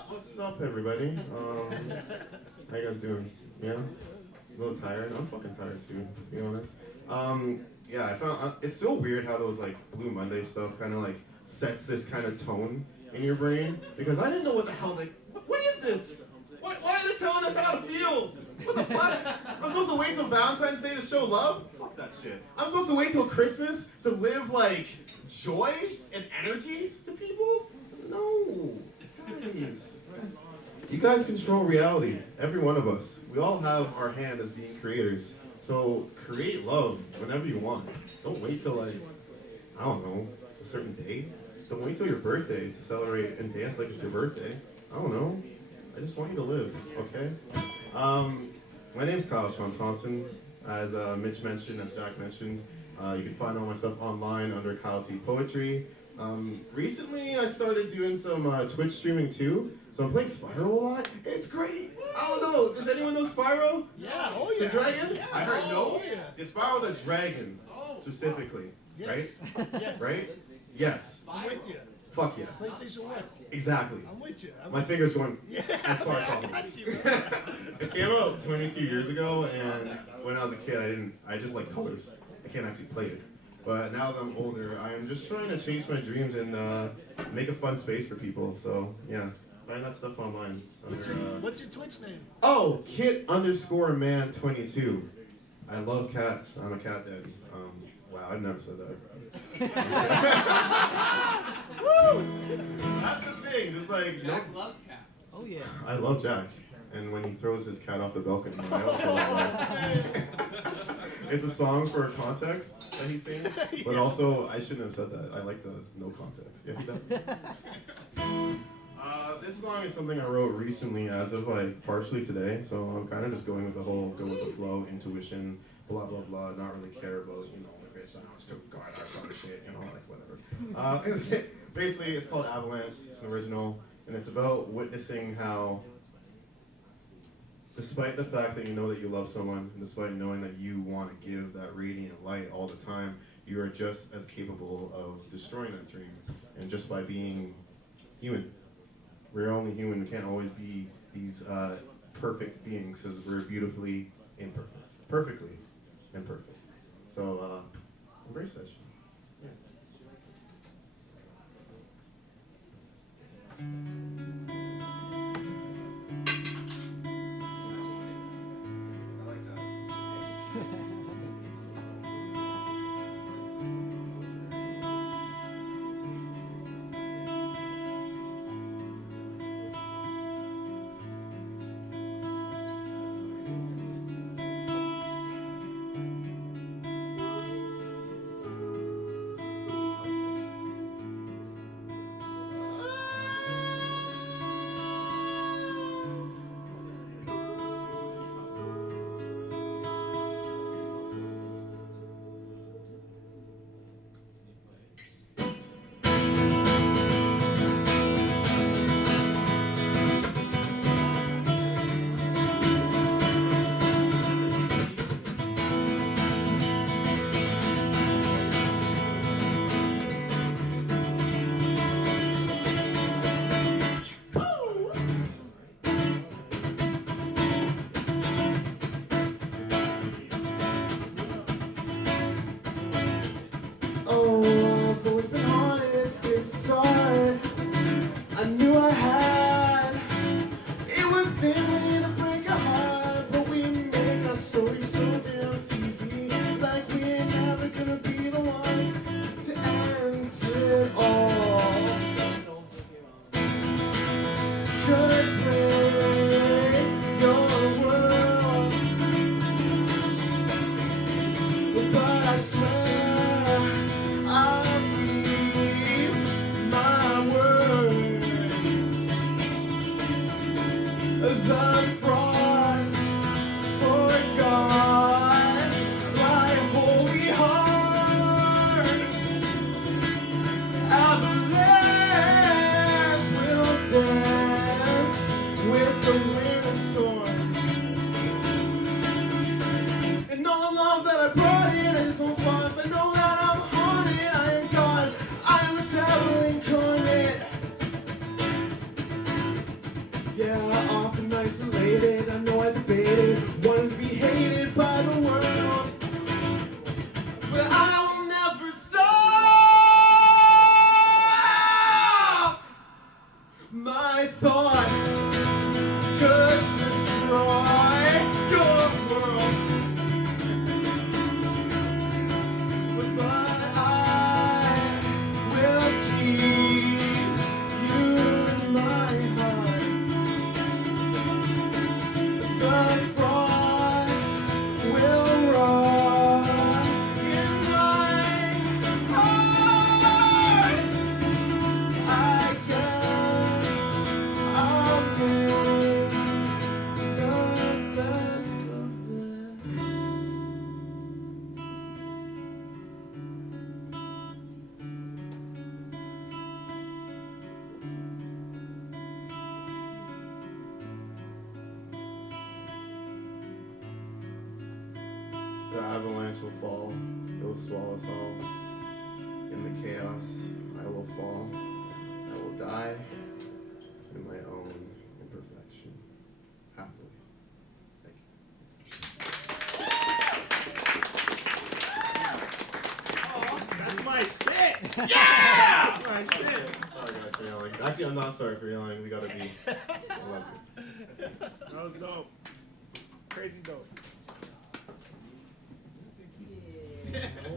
what's up, everybody? How you guys doing? Yeah, a little tired. I'm fucking tired too, to be honest. Yeah, I found it's so weird how those like Blue Monday stuff kind of like sets this kind of tone in your brain because I didn't know what the hell they. What is this? Why are they telling us how to feel? What the fuck? I'm supposed to wait till Valentine's Day to show love? Fuck that shit. I'm supposed to wait till Christmas to live like joy and energy to people? No. Guys. You guys control reality. Every one of us. We all have our hand as being creators. So create love whenever you want. Don't wait till like, I don't know, a certain day. Don't wait till your birthday to celebrate and dance like it's your birthday. I don't know. I just want you to live, okay? My name's Kyle Sean Thompson. As Mitch mentioned, as Jack mentioned, you can find all my stuff online under Kyle T Poetry. Recently, I started doing some Twitch streaming too, so I'm playing Spyro a lot. It's great. I don't know. Does anyone know Spyro? Yeah. Oh yeah. The dragon? Yeah. I heard no. Oh, yeah. The Spyro the dragon, specifically. Yes. Right? Yes. Right? Yes. I'm with you. Fuck yeah. PlayStation 1. Exactly. I'm with you. My finger's going Yeah. as far as I possible. got you, It came out 22 years ago, and when I was a kid, I just like colors. I can't actually play it. But now that I'm older, I'm just trying to chase my dreams and make a fun space for people. So yeah, find that stuff online. What's your Twitch name? Oh, Kit_man22. I love cats. I'm a cat daddy. Wow, I've never said that. Woo! That's the thing. Just like Jack loves cats. Oh yeah. I love Jack, and when he throws his cat off the balcony, I also love it. It's a song for context that he sings, but also I shouldn't have said that. I like the no context. Yeah, he does. This song is something I wrote recently, as of like partially today. So I'm kind of just going with the whole go with the flow, intuition, blah blah blah. Not really care about if it sounds too good or some shit, like whatever. Basically, it's called Avalanche. It's an original, and it's about witnessing how, despite the fact that you know that you love someone, and despite knowing that you want to give that radiant light all the time, you are just as capable of destroying that dream. And just by being human. We're only human. We can't always be these perfect beings because we're beautifully imperfect. Perfectly imperfect. So embrace that shit. I swear I'll keep my word. The frost forgot my holy heart. Avalanche will dance with the windstorm. And all the love that I brought in is those lost. I know that I'm haunted. I am God. I am the devil incarnate. Yeah, often isolated. I know I debated, wanted to be hated by the world, but I will never stop. My thoughts could destroy your world, but I will keep you in my heart. The frost will rot in my heart. I guess I'll make the best of this. The avalanche will fall, it will swallow us all. In the chaos, I will fall, I will die in my own imperfection, happily. Thank you. That's my shit. Yeah! That's my shit. Sorry guys for yelling. Actually, I'm not sorry for yelling. We gotta be. I love you. That was dope. Crazy dope.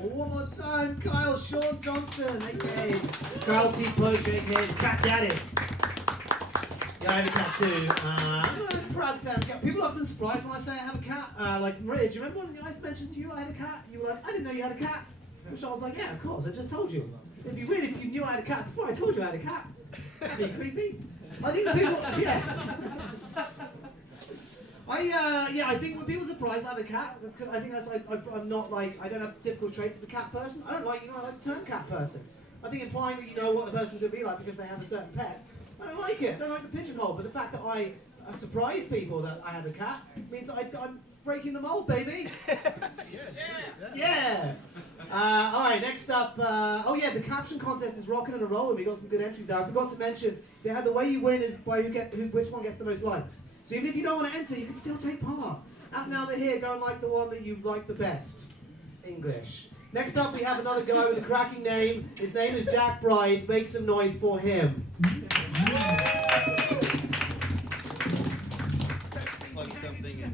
One more time, Kyle Sean Thompson, aka Kyle T. Poacher, aka Cat Daddy. Yeah, I have a cat too. I'm proud to say I have a cat. People are often surprised when I say I have a cat. Like, Maria, do you remember when I mentioned to you I had a cat? You were like, I didn't know you had a cat. Which I was like, yeah, of course, I just told you. It'd be weird if you knew I had a cat before I told you I had a cat. That'd be creepy. I think the people, yeah. I think when people are surprised I have a cat, I think that's like, I'm not like, I don't have the typical traits of a cat person. I don't like, I like the term cat person. I think implying that you know what a person's going to be like because they have a certain pet, I don't like it. I don't like the pigeonhole. But the fact that I surprise people that I have a cat means that I'm breaking the mold, baby. Yeah. All right, next up. The caption contest is rocking and rolling. We got some good entries there. I forgot to mention they had the way you win is by which one gets the most likes. So even if you don't want to enter, you can still take part. Out now they're here, go and like the one that you like the best. English. Next up, we have another guy with a cracking name. His name is Jack Bride. Make some noise for him. Plug something in.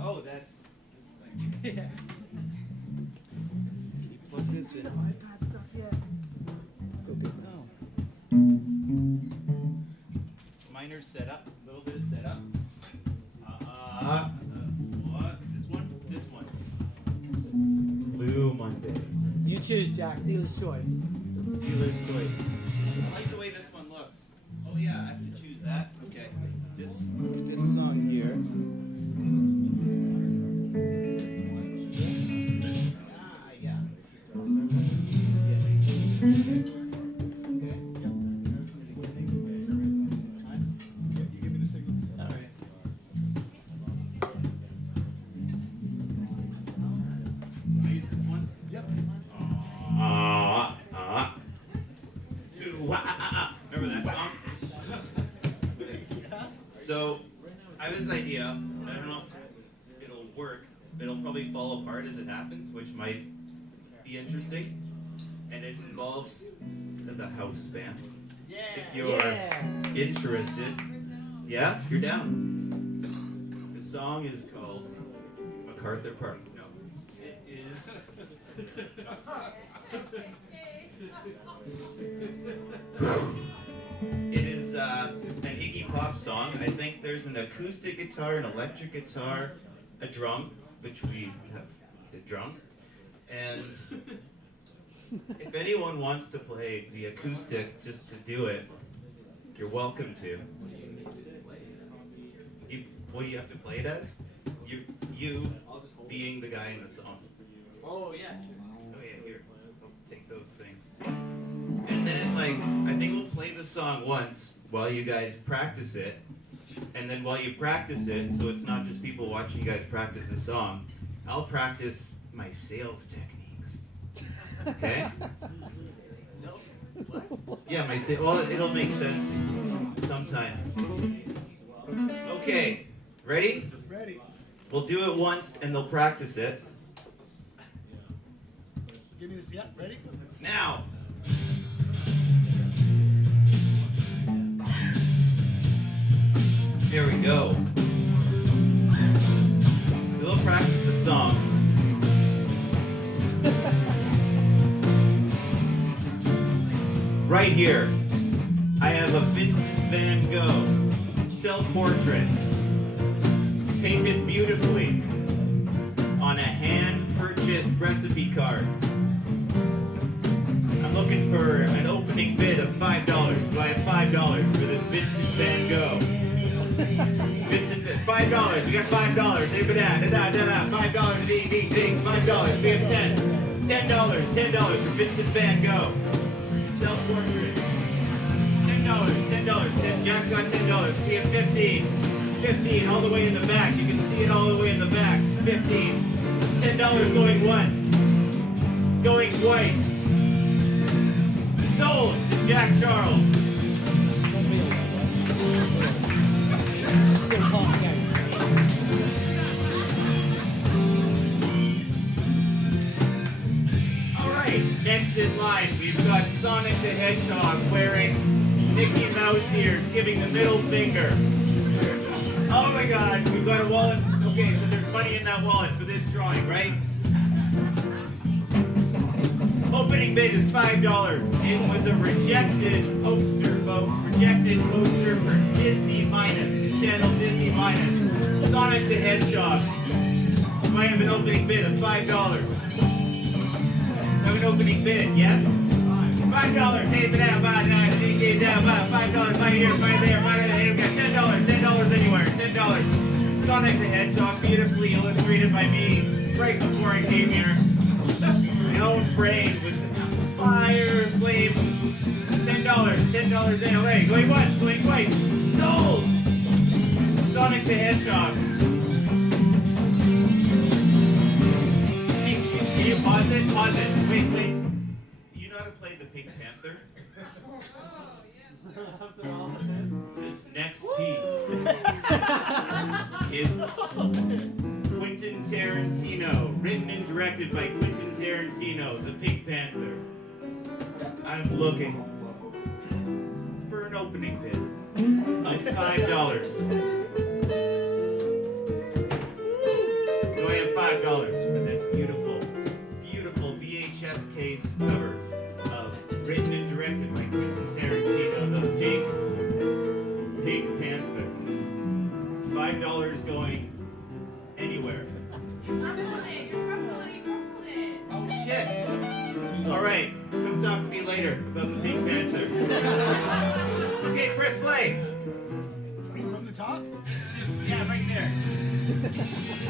Oh, that's this thing. Yeah. Plug this in. iPad stuff yet. It's okay now. Minor setup, a little bit of setup. What? This one? This one. Blue Monday. You choose, Jack. Dealer's choice. Dealer's choice. I like the way this one looks. Oh yeah, I have to choose that. Okay. This song here. This one. Yeah. Remember that song? So, I have this idea. I don't know if it'll work. It'll probably fall apart as it happens, which might be interesting. And it involves the house band. If you're interested. Yeah, you're down. The song is called MacArthur Park. No, it is. It is an Iggy Pop song. I think there's an acoustic guitar, an electric guitar, a drum, which we have drum. And if anyone wants to play the acoustic just to do it, you're welcome to. What do you have to play it as? You being the guy in the song. Oh yeah. Oh yeah, here. I'll take those things. And then I think we'll play the song once while you guys practice it. And then while you practice it, so it's not just people watching you guys practice the song, I'll practice my sales techniques. Okay? Yeah, well, it'll make sense sometime. Okay, ready? Ready. We'll do it once and they'll practice it. Give me this. Yeah, ready? Now. There we go. So they'll practice the song. Right here, I have a Vincent van Gogh self-portrait painted beautifully on a hand-purchased recipe card. I'm looking for an opening bid of $5. Do I have $5 for this Vincent van Gogh? Vincent, $5. We got $5. Hey, $5. Ding, ding, ding. $5. We have 10. $10 for Vincent van Gogh. Self-portrait. $10. Jack's got $10. We have 15. 15 all the way in the back. You can see it all the way in the back. 15. $10 going once. Going twice. Sold to Jack Charles. Alright, next in line, we've got Sonic the Hedgehog wearing Mickey Mouse ears, giving the middle finger. Oh my god, we've got a wallet. Okay, so there's money in that wallet for this drawing, right? Opening bid is $5. It was a rejected poster, folks. Rejected poster for Disney Minus, the channel Disney Minus. Sonic the Hedgehog. I have an opening bid of $5. I have an opening bid, yes? $5. Hey, $5 right here, right there, right there. We got $10 anywhere. $10. Sonic the Hedgehog, beautifully illustrated by me right before I came here. My own brain was fire, flames. $10 in LA. Going once, going twice. Sold! Sonic the Hedgehog. Hey, can you pause it? Pause it. Wait. Do you know how to play the Pink Panther? This next piece is Quentin Tarantino, written and directed by Quentin Tarantino, the Pink Panther. I'm looking for an opening bid of $5. Do I have $5 for this beautiful VHS case cover of written and directed by Quentin Tarantino, the Pink Panther? $5 going anywhere. Oh shit! Alright, come talk to me later about the Pink Panther. Okay, press play. From the top? Yeah, right there.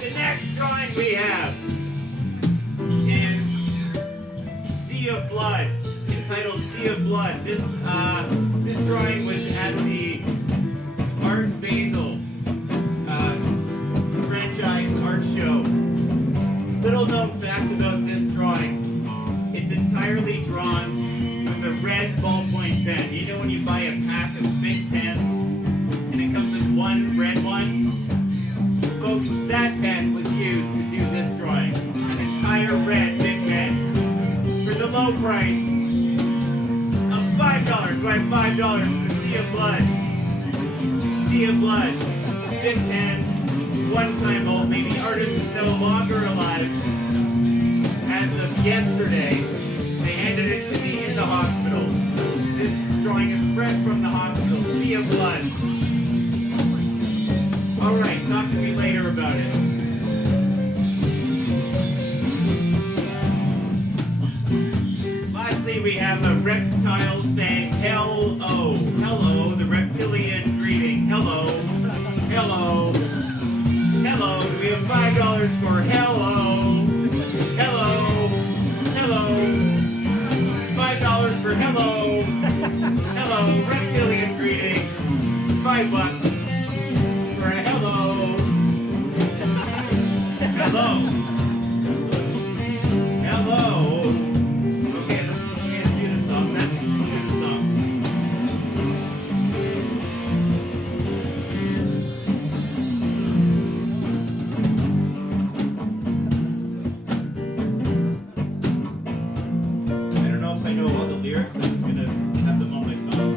The next drawing we have is Sea of Blood, entitled Sea of Blood. This drawing was at the Art Basel franchise art show. Little known fact about this drawing, it's entirely drawn with a red ballpoint pen. You know when you buy a pack of big pens and it comes with one red one? Folks, that pen was used to do this drawing. An entire red big pen. For the low price of $5. Do I have $5 for Sea of Blood? Sea of Blood. Big pen. One time only. The artist is no longer alive. As of yesterday, they handed it to me in the hospital. This drawing is fresh from the hospital. Sea of Blood. Alright, talk to me later about it. reptile sang hello, hello, the reptilian greeting, hello, hello, hello. Do we have $5 for hello, hello, hello? $5 for hello, hello, reptilian greeting. $5 for a hello, hello, hello. Okay, let's do the song then. Do the song. I don't know if I know all the lyrics. I'm just gonna have them on my phone.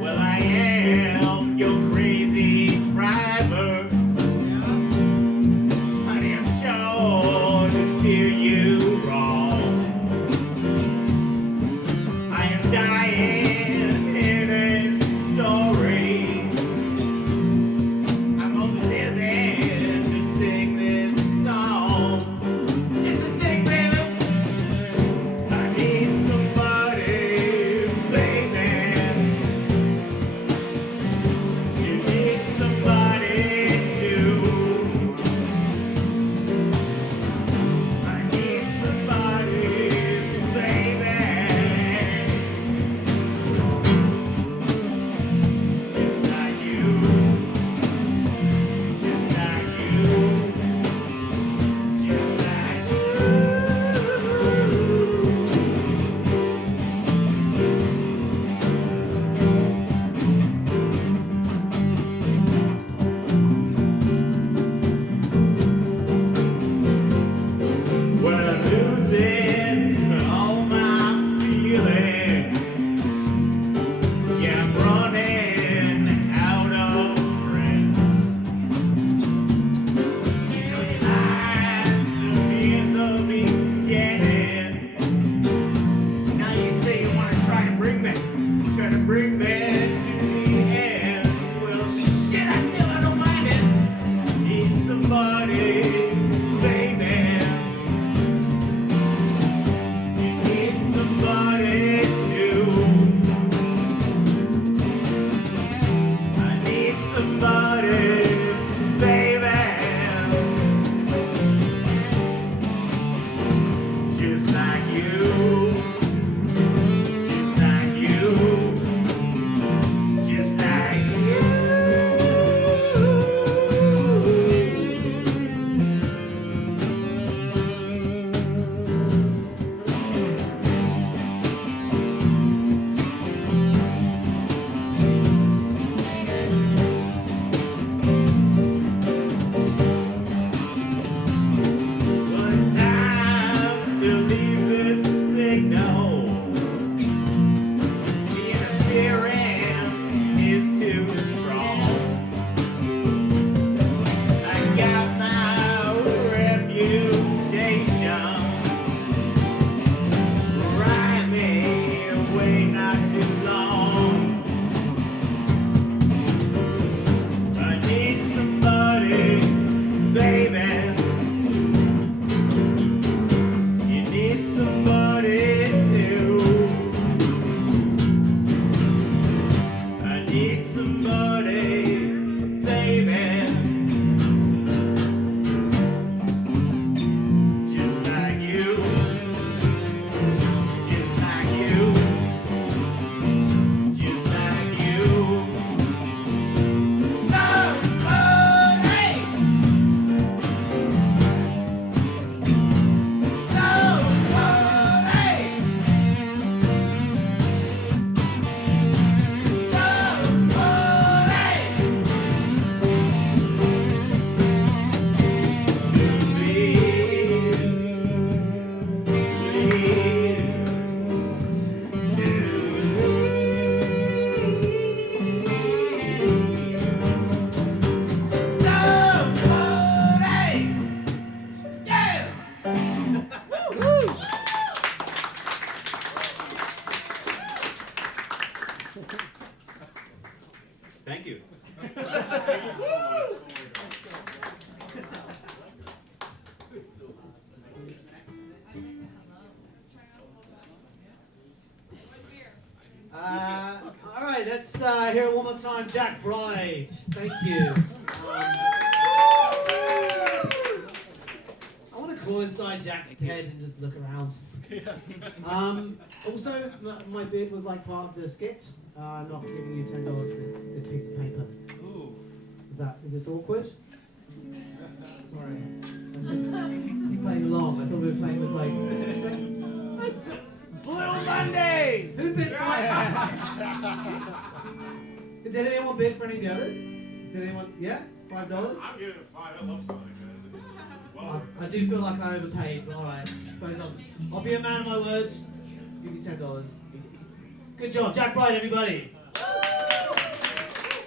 Well, I am your crazy driver. Honey, I'm sure to steer you wrong. I am dying in a story. I'm only living to sing this song. Just to sing, baby. I need somebody, baby. You need somebody to. I need somebody, baby. Just like you. Just like you. Just like you. Well, I'm losing all my feelings. Yeah, I'm running out of friends. You know you lied to me in the beginning. Now you say you want to try to bring me to the end. Well, shit, I don't mind it. Need somebody, baby. You need somebody to. I need somebody, baby. Just like you. Just like you. Just like you. Well, it's time to leave this signal. The interference is too strong. I got my reputation. Ride me away not too long. I need somebody, baby. You need somebody to. I need somebody, baby. Just like you. Just like you. Just like you. Somebody. Thank you. All right, let's hear it one more time. Jack Bride, thank you. I want to crawl inside Jack's head and just look around. Also, my bid was like part of the skit. I'm not giving you $10 for this piece of paper. Ooh. Is this awkward? Sorry. He's playing along. I thought we were playing with like Blue Monday! Who bid for Did anyone bid for any of the others? Did anyone? Yeah? $5? I'm giving it 5. I love Sonic, man. Wow. I do feel like I overpaid, but alright. I'll be a man of my words. Give you $10. Good job. Jack Bride, everybody.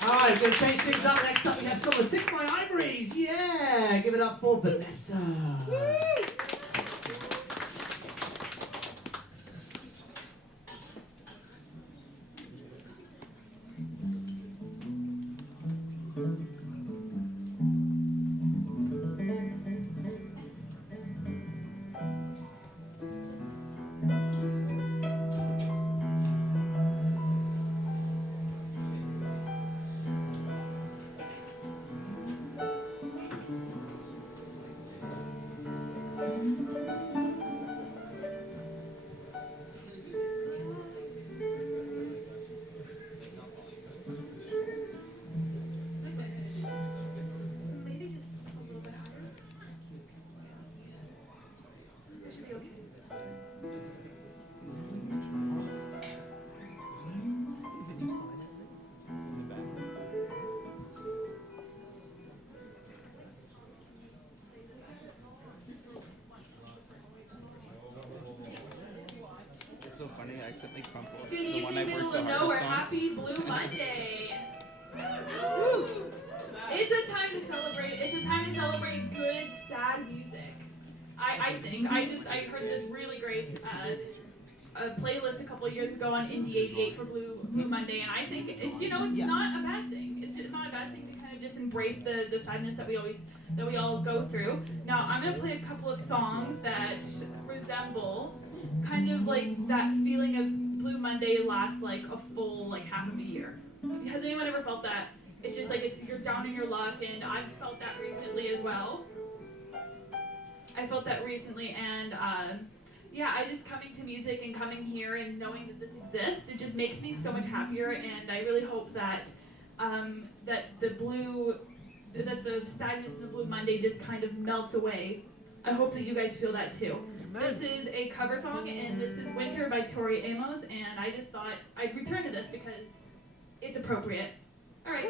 Alright, gonna change things up. Next up we have someone Tick My Ivories. Yeah! Give it up for Vanessa. It's so funny, I accidentally crumpled Good the one I evening, worked middle the of nowhere. hardest on. Happy Blue Monday. It's a time to celebrate. It's a time to celebrate good, sad music. I think. I heard this really great playlist a couple of years ago on Indie 88 for Blue Monday, and I think it's it's not a bad thing. It's not a bad thing to kind of just embrace the sadness that we all go through. Now I'm gonna play a couple of songs that resemble kind of like that feeling of Blue Monday lasts like a full like half of a year. Has anyone ever felt that? It's just like you're down in your luck, and I've felt that recently as well. I felt that recently, and I just coming to music and coming here and knowing that this exists, it just makes me so much happier, and I really hope that that the sadness in the Blue Monday just kind of melts away. I hope that you guys feel that too. This is a cover song, and this is Winter by Tori Amos, and I just thought I'd return to this because it's appropriate. All right.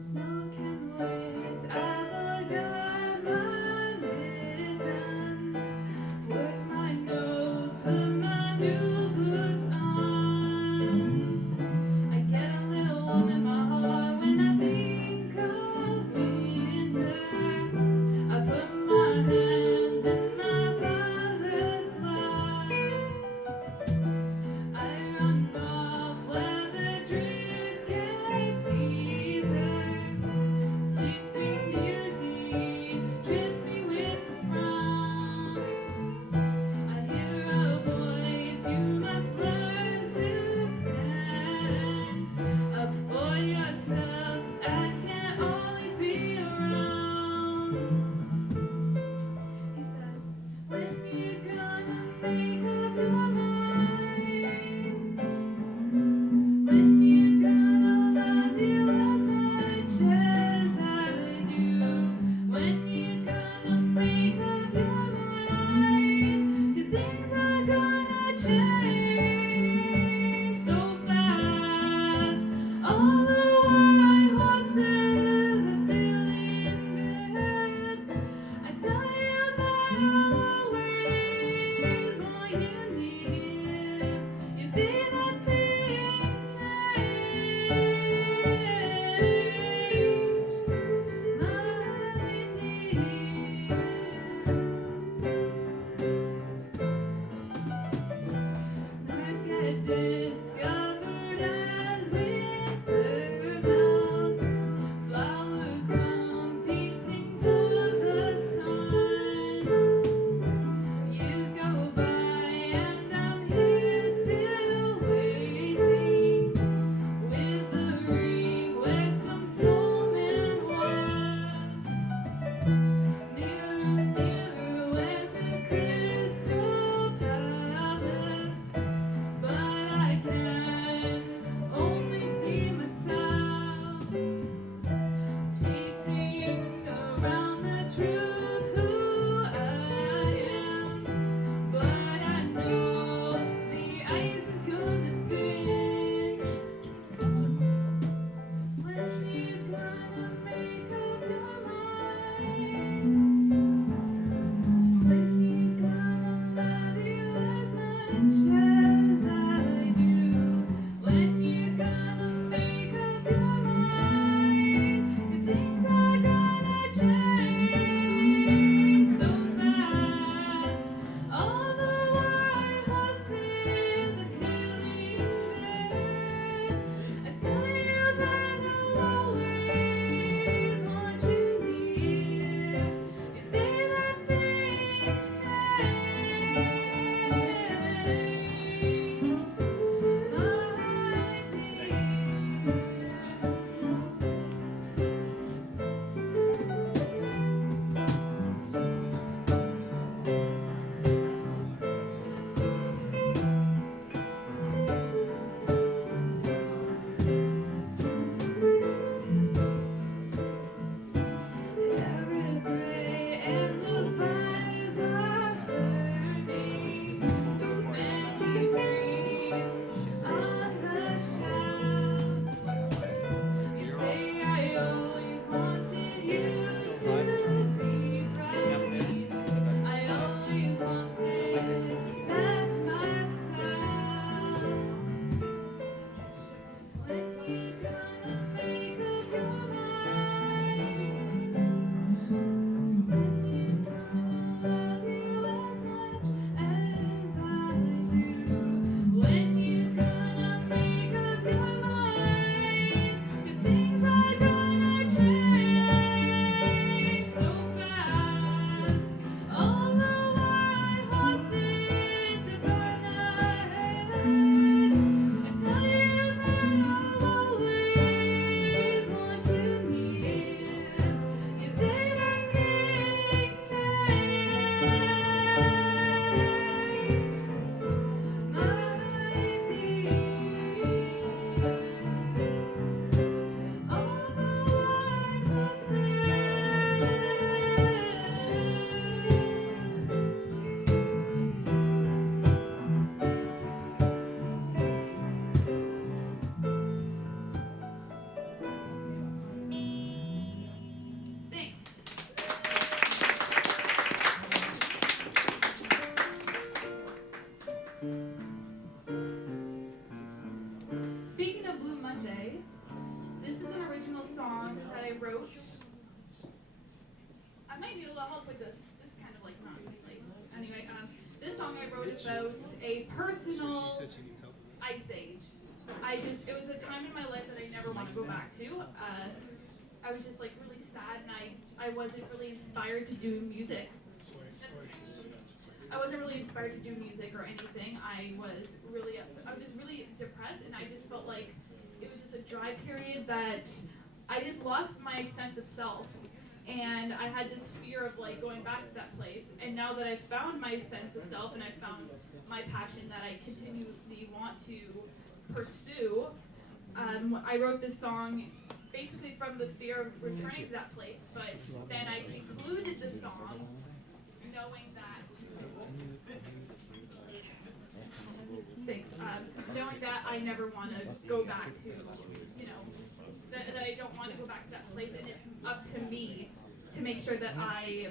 Snow can wait, I've wrote. I might need a little help with this. This is kind of like not in place. Anyway, this song I wrote about a personal ice age. It was a time in my life that I never want to go back to. I was just like really sad, and I wasn't really inspired to do music. I wasn't really inspired to do music or anything. I was just really depressed, and I just felt like it was just a dry period that I just lost my sense of self. And I had this fear of like going back to that place. And now that I've found my sense of self and I've found my passion that I continually want to pursue, I wrote this song basically from the fear of returning to that place. But then I concluded the song knowing that knowing that I never want to go back to, that I don't want to go back to that place, and it's up to me to make sure that I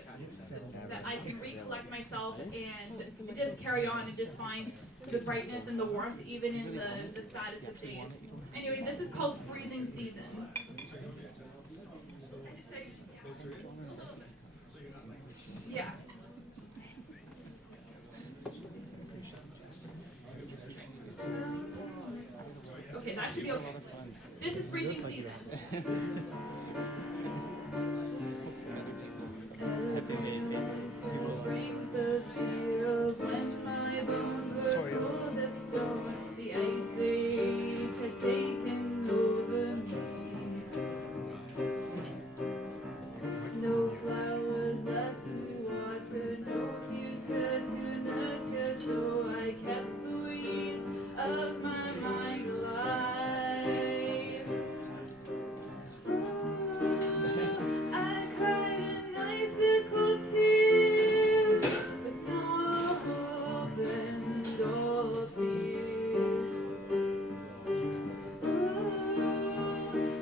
can recollect myself and just carry on and just find the brightness and the warmth even in the saddest of days. Anyway, this is called Freezing Season. Yeah. Okay, that should be okay. This is Freezing Season. Brings the fear of when my bones were cold as stone. The ice age had taken over me. No flowers left to water, no future to nurture, so I kept the weeds of my mind alive. I cried an icicle tears with no hope and all fears.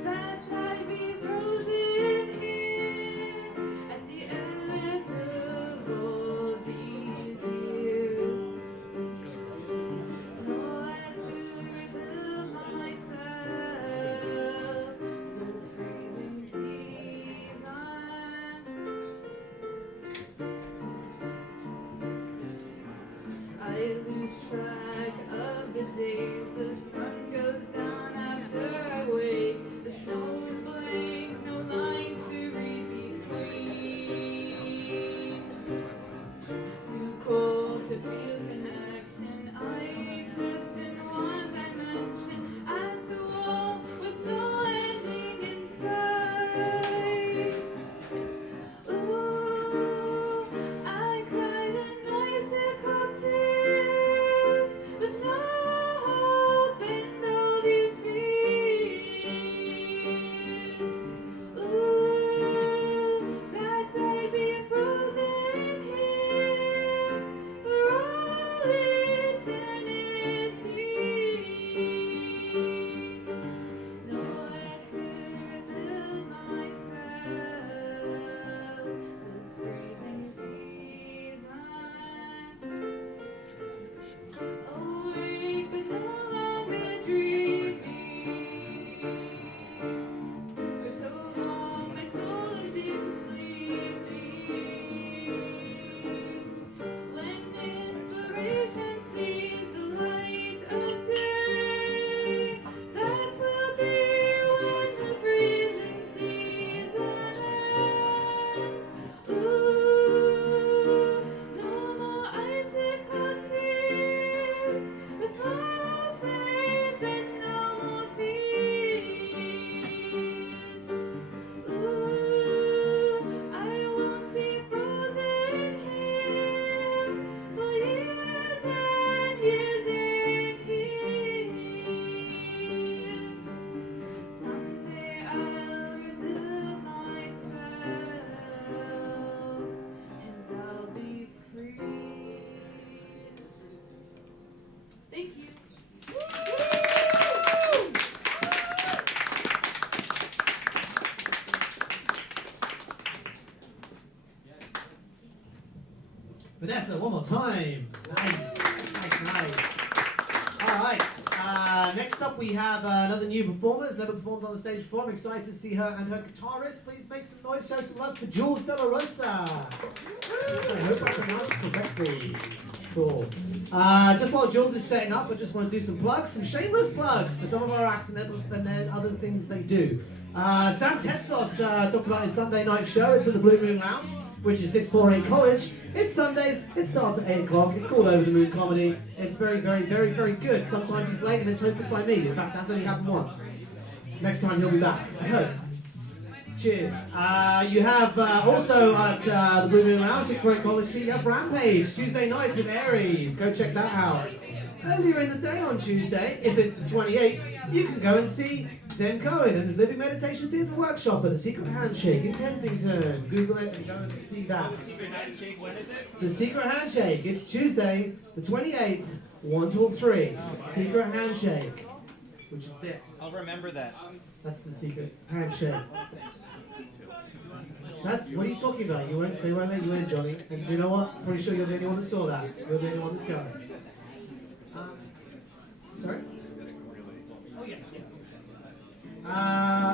That I'd be frozen here at the end of all these years. No, I had to rebuild myself this freezing season. I lose track of the days. The sun goes down after I wake. The snow is blank, no lines to read between. Too cold to feel connection. I exist in one dimension. At a wall with no ending in sight. Ooh, I cried an icicle tears with no hope and all these fears. Ooh, that I'd be frozen here for all eternity. Nowhere to rebuild myself this freezing season. Awake but no longer dreaming. For so long my soul had been sleeping. When inspiration sees the light of day, that will be when the freezing season ends. Ooh, no more icicle tears, with no faith and no more fear. Ooh, I won't be frozen here for years and years and years. Someday I'll rebuild myself and I'll be free. Thank you. Vanessa, one more time. Nice. All right. Next up, we have another new performer who's never performed on the stage before. I'm excited to see her and her guitarist. Please make some noise, show some love for Jules De La Rosa. I hope I pronounced correctly. Cool. Just while Jules is setting up, I just want to do some plugs, some shameless plugs for some of our acts and then other things they do. Sam Tetsos talked about his Sunday night show. It's at the Blue Moon Lounge, which is 648 College. It's Sundays. It starts at 8 o'clock. It's called Over the Moon Comedy. It's very, very, very, very good. Sometimes he's late and it's hosted by me. In fact, that's only happened once. Next time he'll be back. I hope. Cheers. You have also at the Blue Moon Lounge, 648 College Street, you have Rampage, Tuesday nights with Aries. Go check that out. Earlier in the day on Tuesday, if it's the 28th, you can go and see Zen Cohen and his Living Meditation Theatre Workshop at the Secret Handshake in Kensington. Google it and go and see that. The Secret Handshake, when is it? The Secret Handshake, it's Tuesday, the 28th, 1 till 3. Secret Handshake, which is this. I'll remember that. That's the Secret Handshake. That's, what are you talking about? They won't let you in, Johnny. And do you know what? Pretty sure you're the only one that saw that. You're the only one that's going. Sorry? Oh, yeah.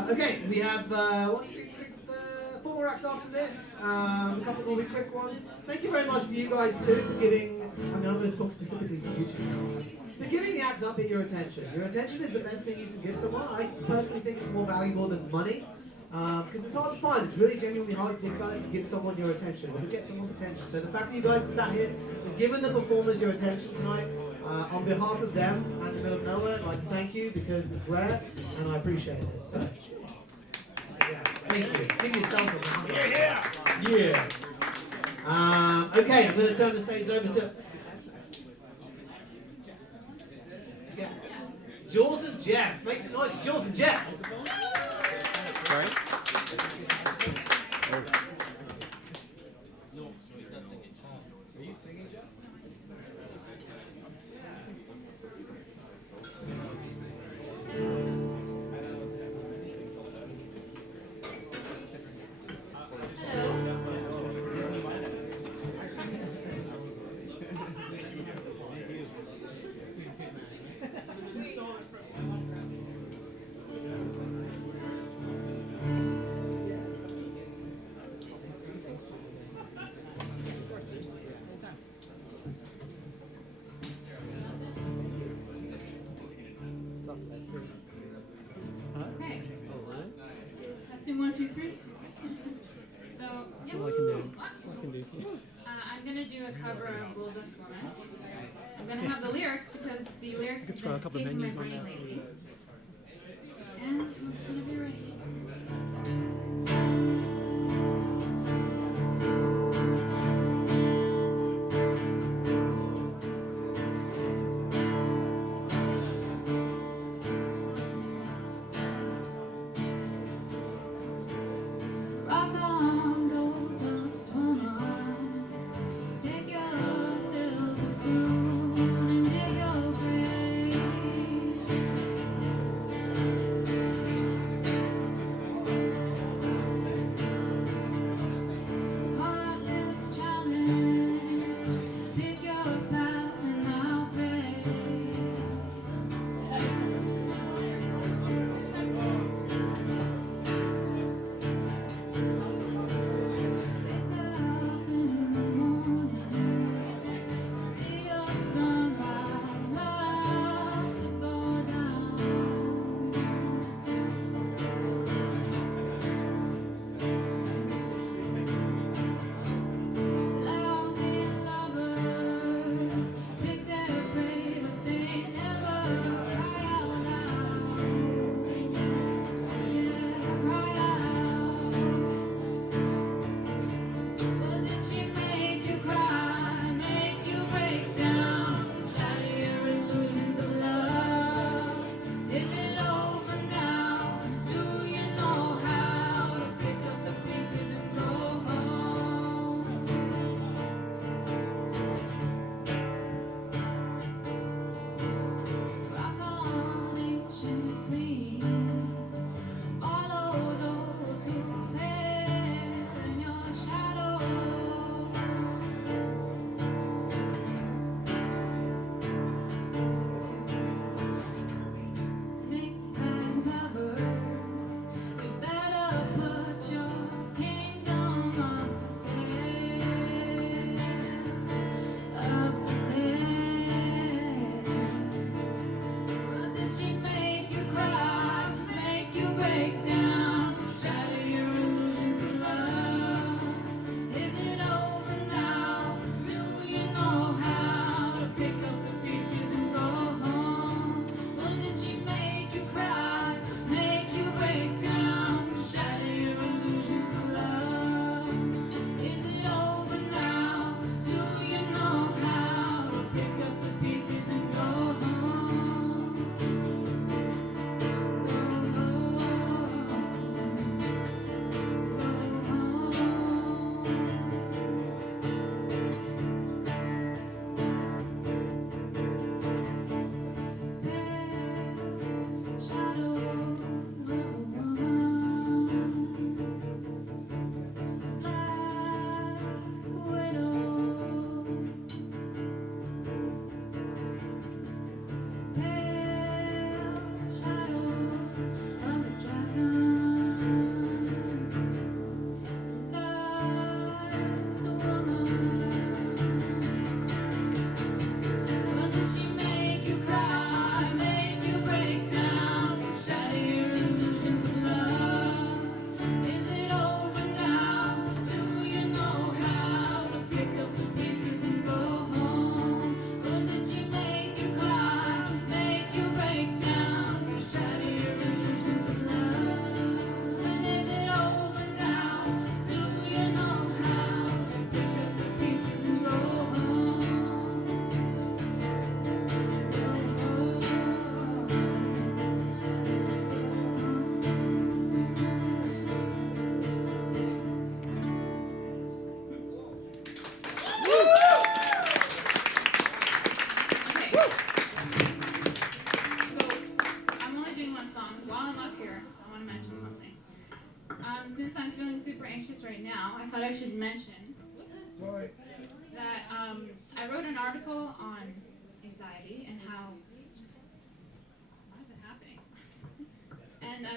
Okay, we have 4 more acts after this. A couple of really quick ones. Thank you very much for you guys too for giving. I'm going to talk specifically to you two. For giving the acts up here your attention. Your attention is the best thing you can give someone. I personally think it's more valuable than money. Because it's hard to find. It's really genuinely hard to think about it to give someone your attention, or to get someone's attention. So the fact that you guys have sat here and given the performers your attention tonight, on behalf of them and the middle of nowhere, I'd like to thank you because it's rare and I appreciate it. So, yeah, thank you. Give yourselves a round. Yeah. Okay, I'm going to turn the stage over to Jules and Jeff. Make some noise for Jules and Jeff. Sorry? No, he's not singing. Are you singing, Jeff? Okay. Testing 1, 2, 3. So, I'm gonna do a cover of Goldust Woman. I'm gonna have the lyrics because the lyrics have been escaping my brain lately. And whenever you're ready. Rock on, gold dust woman. Take your silver spoon and dig your grave. did she make you cry, make you break down, shatter your illusion to love? Is it over now? Do you know how to pick up the pieces and go home? Or did she make you cry, make you break down, shatter your illusion to love? Is it over now? Do you know how to pick up the pieces and go home? Go home. Shadow of a woman, black widow, pale shadow of a dragon, diced woman. Well, did she make you cry, make you break down, shatter your illusion to love? Is it over now? Do you know how to pick up the pieces and go home? Or did she make you cry, make you break down, shatter your illusion to love? And is it over now? Do you know how to pick up the pieces and go home? So, I'm only doing one song. While I'm up here, I want to mention something. Since I'm feeling super anxious right now, I thought I should mention that I wrote an article on anxiety and how. Why is it happening? And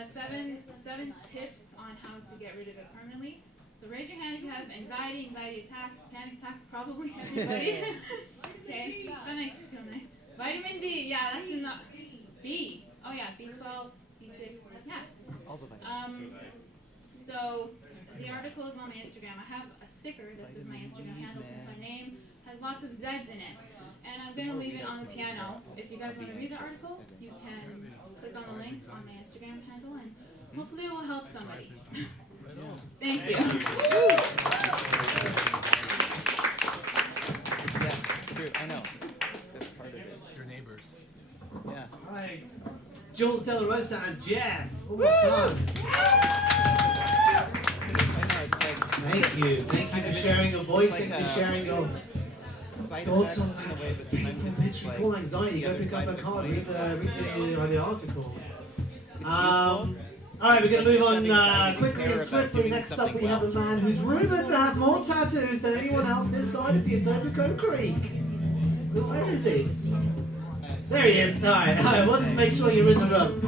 seven tips on how to get rid of it permanently. So raise your hand if you have anxiety attacks, panic attacks, probably everybody. Okay, that makes me feel nice. Vitamin D, yeah, that's in the B. Oh yeah, B12, B6, yeah. So the article is on my Instagram. I have a sticker. This is my Instagram handle since my name has lots of Z's in it. And I'm going to leave it on the piano. If you guys want to read the article, you can click on the link on my Instagram handle and hopefully it will help somebody. Thank you. Yes, true. I know. That's part of it. Your neighbors. Yeah. All right. Jules De La Rosa and Jeff. One more time. Thank you. Thank you for sharing your voice. Thank you for sharing your thoughts on that painful bitch we call anxiety. Go pick up a card, read the article. All right, we're going to move on quickly and swiftly. Next up, we have a man who's rumored to have more tattoos than anyone else this side of the Etobicoke Creek. Where is he? There he is. All right. We'll just make sure you're in the room.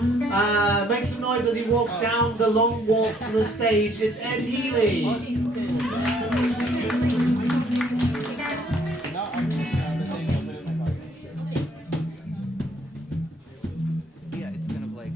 Make some noise as he walks down the long walk to the stage. It's Ed Healy. Yeah, it's kind of like.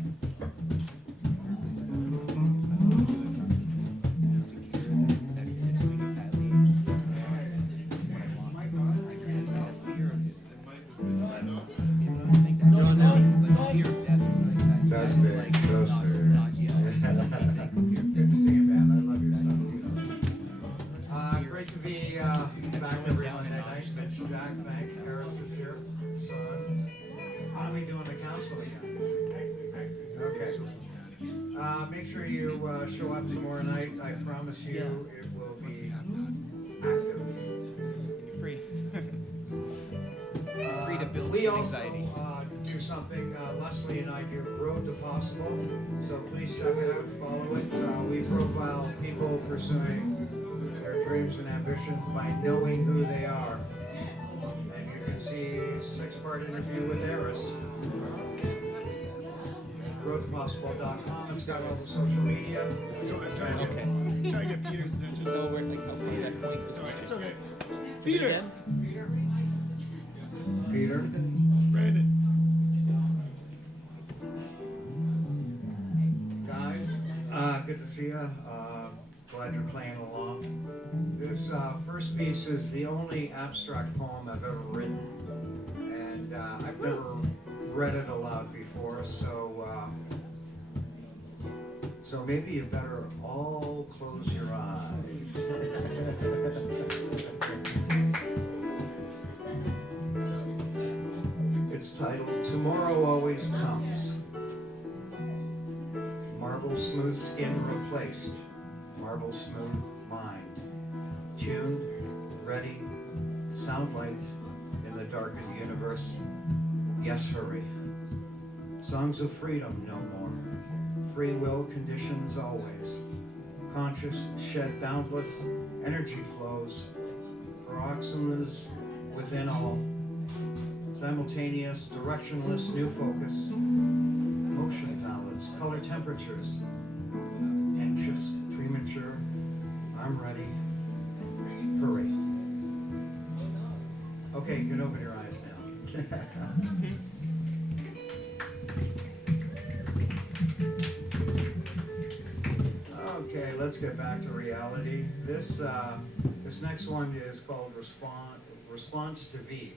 Great to be back every Monday night. Jack, thanks. Harris is here. Son. How are we doing the council again? Okay. Make sure you show up tomorrow night. I promise you it will be active. Free. Free to build We some also anxiety. do something. Leslie and I do Road to Possible. So please check it out. Follow it. We profile people pursuing their dreams and ambitions by knowing who they are. And you can see a 6-part interview with Eris. RoadToPossible.com. It's got all the social media. So I'm trying to get Peter's attention. No, we're like, I'll pay that point. Sorry, it's okay. Peter! Peter. Brandon. good to see you. Glad you're playing along. This first piece is the only abstract poem I've ever written, and I've never read it aloud before, so maybe you better all close your eyes. It's titled "Tomorrow Always Comes." Marble smooth skin replaced, marble smooth mind. Tuned, ready, sound light in the darkened universe. Yes, hurry. Songs of freedom no more. Free will conditions always. Conscious, shed boundless, energy flows. Paroxysms within all. Simultaneous, directionless, new focus. Motion palettes, color temperatures. Anxious, premature. I'm ready. Hurry. Okay, you can open your eyes now. Okay, let's get back to reality. This next one is called Response to V,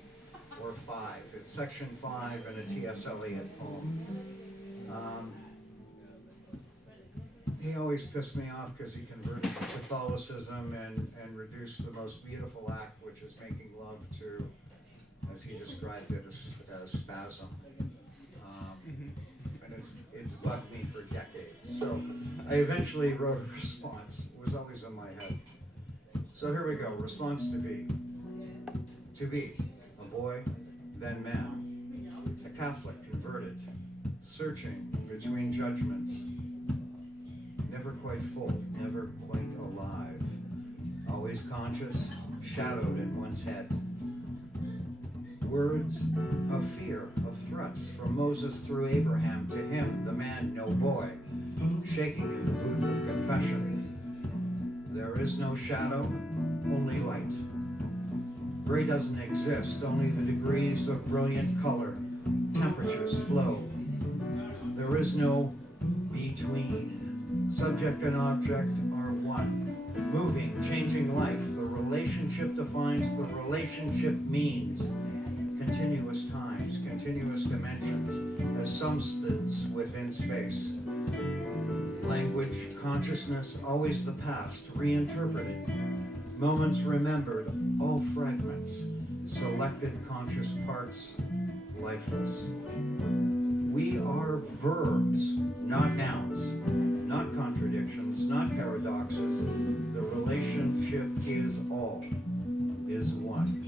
or 5. It's section 5 in a T.S. Eliot poem. He always pissed me off because he converted to Catholicism and reduced the most beautiful act, which is making love to, as he described it, as spasm. And it's bugged me for decades. So I eventually wrote a response. It was always in my head. So here we go, response to be. To be, a boy, then man. A Catholic converted, searching between judgments. Never quite full, never quite alive. Always conscious, shadowed in one's head. Words of fear, of threats, from Moses through Abraham to him, the man, no boy, shaking in the booth of confession. There is no shadow, only light. Gray doesn't exist, only the degrees of brilliant color, temperatures flow. There is no between. Subject and object are one. Moving, changing life. The relationship defines, the relationship means. Continuous times, continuous dimensions, a substance within space. Language, consciousness, always the past, reinterpreted. Moments remembered, all fragments. Selected conscious parts, lifeless. We are verbs, not nouns, not contradictions, not paradoxes. The relationship is all, is one.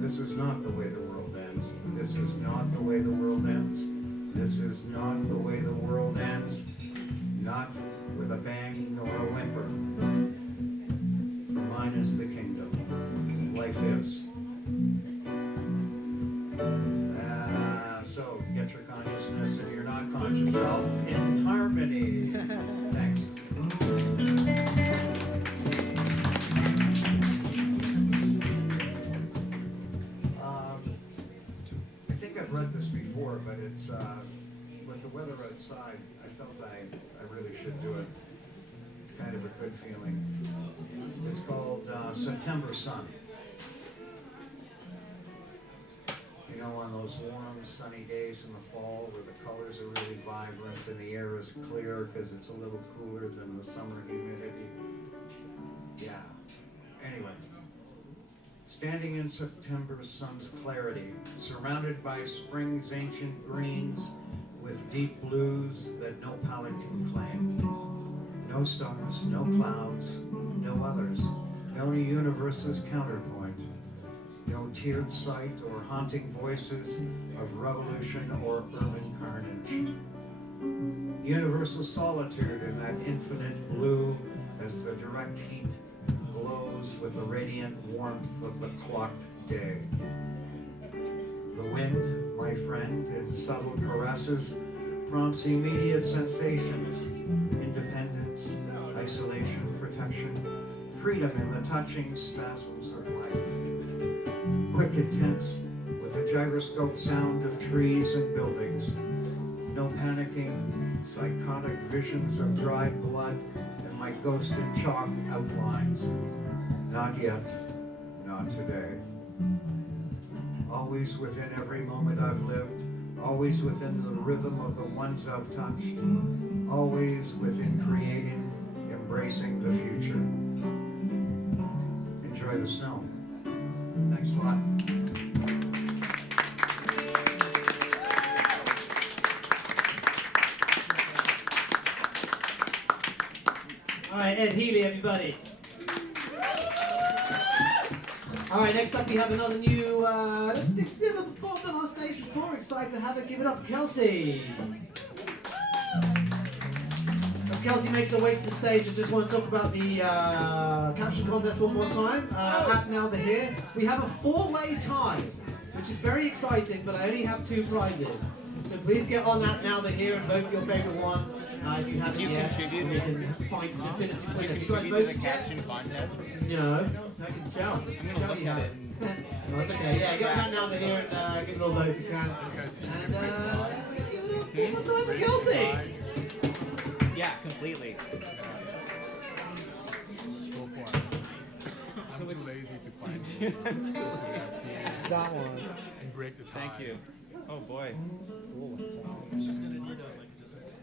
This is not the way the world ends. This is not the way the world ends. This is not the way the world ends. Not with a bang nor a whimper. Mine is the kingdom. Life is. So get your consciousness and your not conscious self in harmony. Thanks. I think I've read this before, but it's with the weather outside, I felt I really should do it. It's kind of a good feeling. It's called September Sun. You know, on those warm, sunny days in the fall where the colors are really vibrant and the air is clear because it's a little cooler than the summer humidity. Yeah. Anyway. Standing in September sun's clarity, surrounded by spring's ancient greens with deep blues that no palette can claim. No stars, no clouds, no others, no universe's counterpoint. No tiered sight or haunting voices of revolution or urban carnage. Universal solitude in that infinite blue as the direct heat glows with the radiant warmth of the clocked day. The wind, my friend, in subtle caresses prompts immediate sensations, independence, isolation, protection, freedom in the touching spasms of life. Quick and tense, with the gyroscope sound of trees and buildings. No panicking, psychotic visions of dried blood and my ghost in chalk outlines. Not yet, not today. Always within every moment I've lived, always within the rhythm of the ones I've touched, always within creating, embracing the future. Enjoy the snow. Thanks a lot. All right, Ed Healy, everybody. All right, next up we have another new, it's never performed on stage before. Excited to have it. Give it up for Kelsey. As Kelsey makes her way to the stage, I just want to talk about the caption contest one more time. At Now They're Here, we have a 4-way tie, which is very exciting, but I only have 2 prizes. So please get on that Now They're Here and vote for your favorite one. If you haven't yet, and we can find a definitive winner. Have you guys voted yet? Caption contest. No, I can tell. I'm gonna Tell look you at have it. Oh, that's okay. Yeah, get on that Now They're Here and give it a little vote if you can. And give it up one more time for Kelsey. Yeah, completely. Go for it. I'm too lazy to find it. That one. And break the tie. Thank you. Oh boy. She's gonna need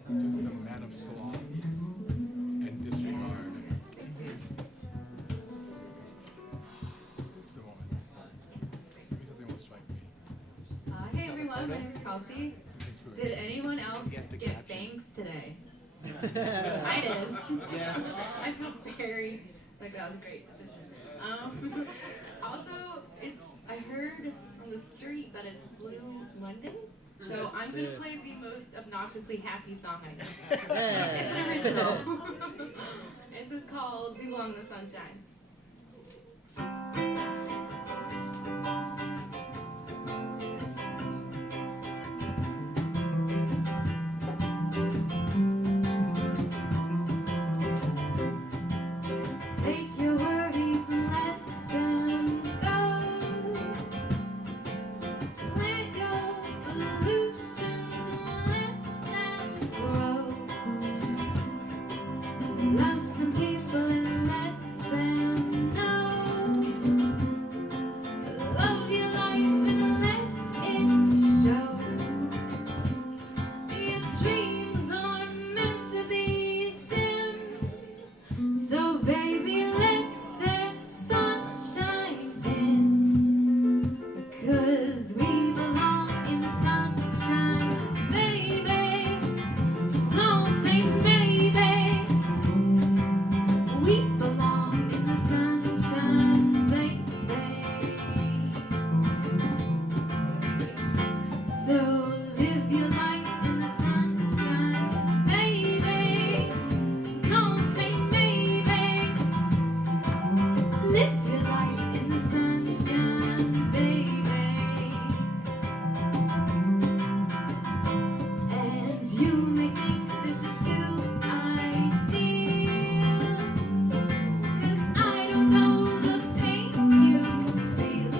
just a man of sloth and disregard. The moment. Maybe something will strike me. Hey everyone, my name is Kelsey. Some inspiration. Did anyone else get bangs today? I did. Yes. I feel very like that was a great decision. Also, I heard from the street that it's Blue Monday. So I'm going to play the most obnoxiously happy song I know. It's an original. This is called We Belong in the Sunshine. Take your worries and let them go. Plant your solutions and let them grow. Love some people and let them know. Love your life and let it show. Your dreams aren't meant to be dim. So baby, let the sunshine in, 'cause we belong in the sunshine, baby. Don't say maybe. We belong in the sunshine, baby. So live your life in the sunshine, baby. Don't say maybe. Live your life in the sunshine, baby. And you may think this is too ideal, 'cause I don't know the pain you feel.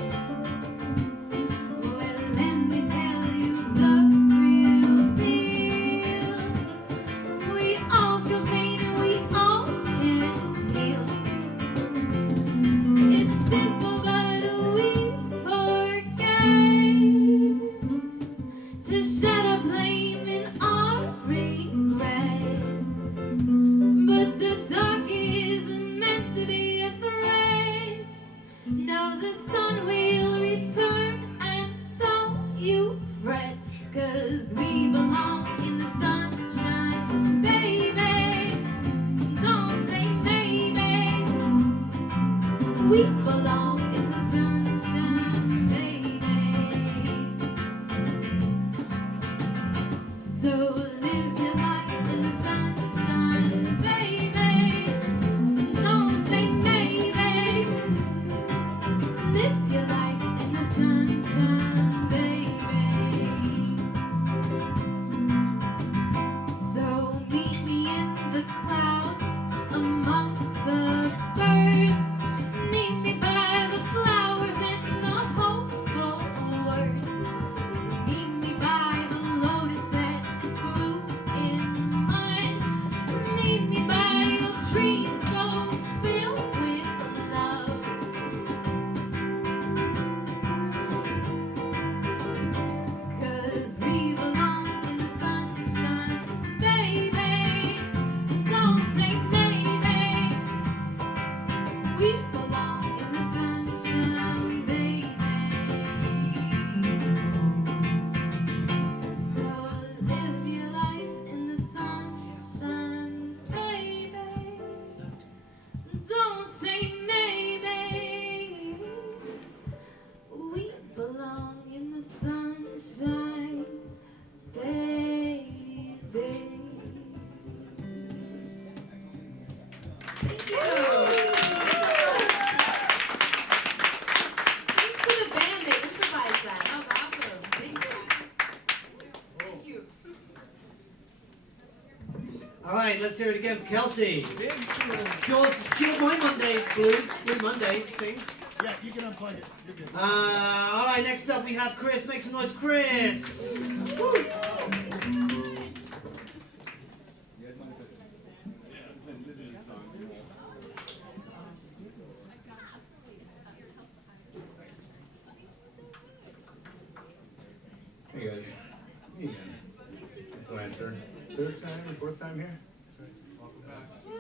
Well, let me tell you the real deal. We all feel pain and we all can heal. It's simple, but we forget to shed our blame and our regrets. But the dark isn't meant to be a threat. No, the sun will return, and don't you fret, 'cause we belong in the sunshine, baby. Don't say maybe. We belong in the sunshine, baby. So live your life in the sunshine, baby. Don't say maybe. Live your life in the sunshine, baby. So meet me in the clouds amongst the birds. Meet me by the flowers and the hopeful words. Meet me by the lotus that All right, let's hear it again for Kelsey. Cure my Monday blues, Blue Mondays, things. Yeah, you can unplug it. You're good. All right, next up we have Chris. Make some noise, Chris. Woo. Hey guys, me again. It's Lantern. Third time or fourth time here?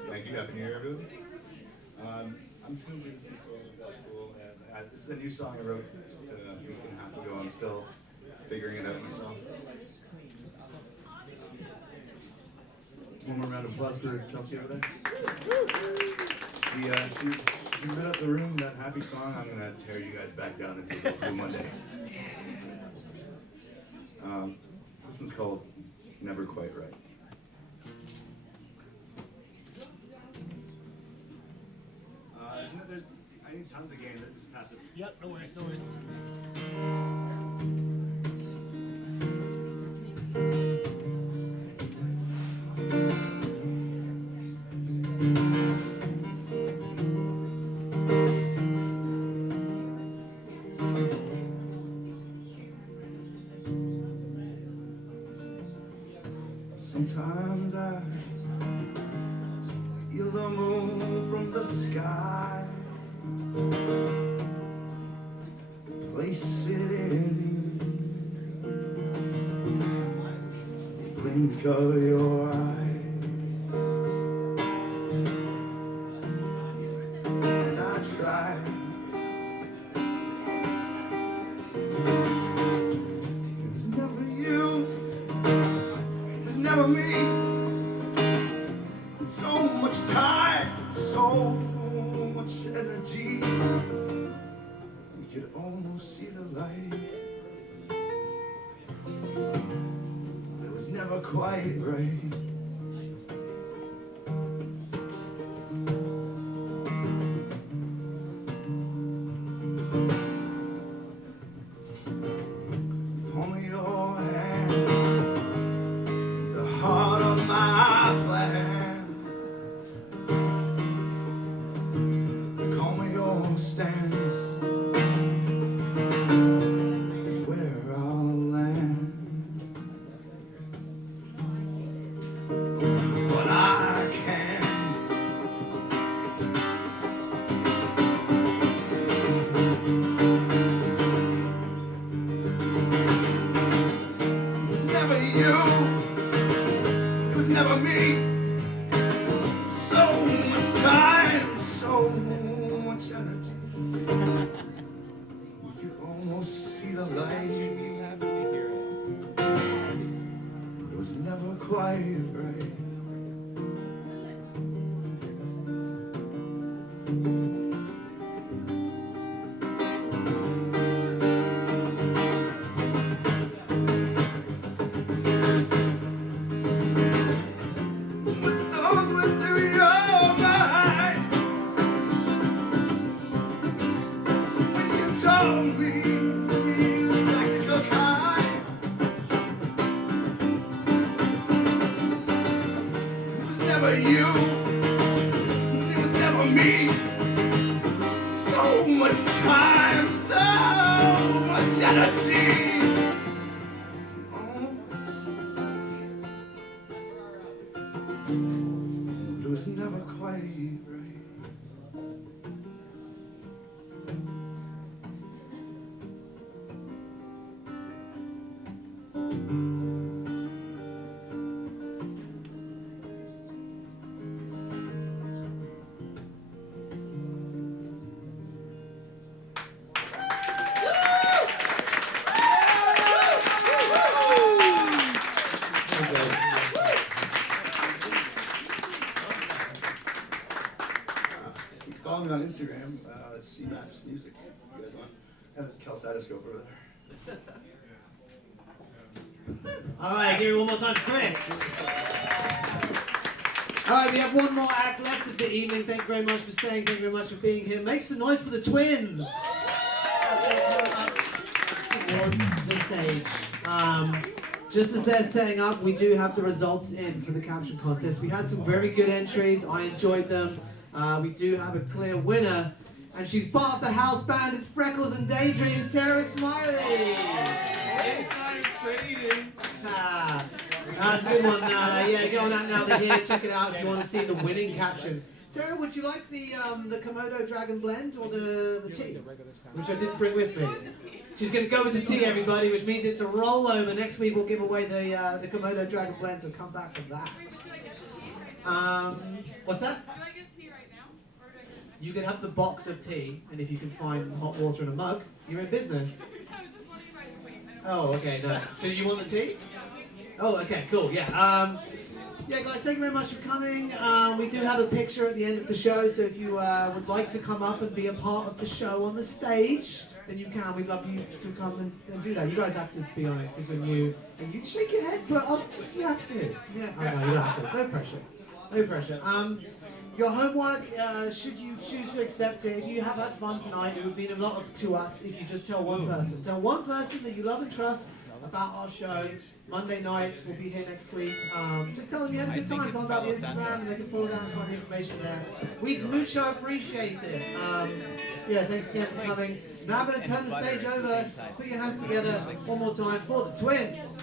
Thank you. Happy New Year, everyone. I'm doing this in school, and this is a new song I wrote a week and a half ago. I'm still figuring it out myself. One more round of applause for Kelsey over there. She lit up the room, that happy song. I'm gonna tear you guys back down into Blue Monday. This one's called Never Quite Right. I need tons of gain. That's passive. Yep, no worries, no worries. Sometimes I steal the moon from the sky, place it in the blink of your eye, and I try. It was never you, it was never me. So much time, so much energy. We could almost see the light. It was never quite right. Hold me your hand. It's the heart of my plan. Call me your stance. It's where I'll land. But I can't. It was never you. It was never me. So much time, so much energy. You could almost see the light. It was never quite right. Those went through your mind when you told me the tactical kind. It was never you, it was never me. So much time, so much energy. It was never quite right. Follow me on Instagram. It's C-Maps Music. You guys want? And there's a Calcitoscope over there. All right, give it one more time for Chris. All right, we have one more act left of the evening. Thank you very much for staying. Thank you very much for being here. Make some noise for the twins. As they come up towards the stage. Just as they're setting up, we do have the results in for the caption contest. We had some very good entries. I enjoyed them. We do have a clear winner. And she's part of the house band. It's Freckles and Daydreams, Tara Smiley. Insider trading. That's a good one. Yeah, go on out now. They're here. Check it out if you want to see the winning caption. Tara, would you like the Komodo Dragon Blend or the tea? Which I didn't bring with me. She's going to go with the tea, everybody, which means it's a rollover. Next week we'll give away the Komodo Dragon Blend, so come back for that. What's that? Should I get tea right now? Or do I get it next? You can have the box of tea, and if you can find hot water in a mug, you're in business. I was just wondering if I could wait. Oh, okay, no. So you want the tea? Oh, okay, cool, yeah. Yeah, guys, thank you very much for coming. We do have a picture at the end of the show, so if you would like to come up and be a part of the show on the stage, then you can. We'd love you to come and do that. You guys have to be on it because you're new. And you shake your head, but you have to. Yeah, I know, you don't have to. No pressure. No pressure. Your homework, should you choose to accept it, if you have had fun tonight, it would mean a lot to us if you just tell one person. Tell one person that you love and trust about our show. Monday nights, we'll be here next week. Just tell them you had a good time. Tell them about the Instagram and they can follow that and find the information there. We'd mucho appreciate it. Yeah, thanks again for coming. Now I'm going to turn the stage over. Put your hands together one more time for the twins.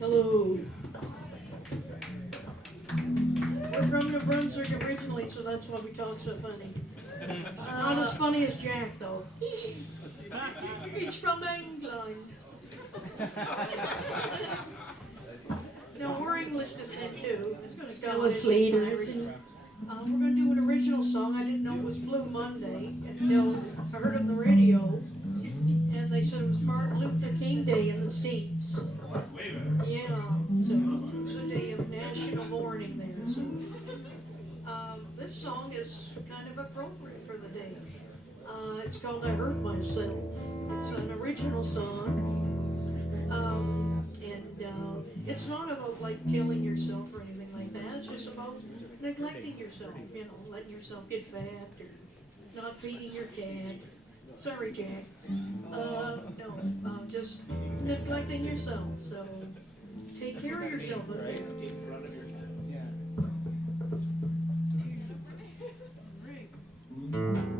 Hello. We're from New Brunswick originally, so that's why we talk so funny. Not as funny as Jack, though. He's from England. No, we're English descent too. Scottish and Irish. We're going to do an original song. I didn't know it was Blue Monday until I heard it on the radio. And they said it was Martin Luther King Day in the States. Yeah, so it was a day of national mourning there. So this song is kind of appropriate for the day. It's called I Hurt Myself. It's an original song. It's not about like killing yourself or anything like that. It's just about neglecting yourself, you know, letting yourself get fat or not feeding your cat. Sorry, Jack. No, just neglecting yourself. So take care of yourself. Right in front of your Ooh.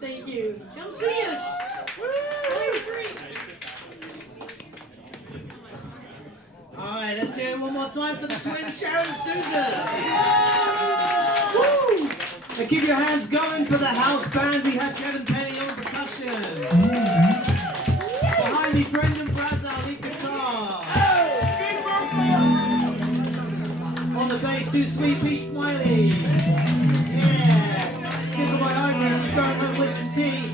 Thank you. Come see us. Have a drink. Alright, let's hear it one more time for the twins, Sharon and Susan. Woo! Now keep your hands going for the house band. We have Kevin Penny on percussion. Behind me, Brendan Brazow, lead guitar. On the bass, Too Sweet, Pete Smiley. Yeah. Tickle My Irish, she's going home with some tea.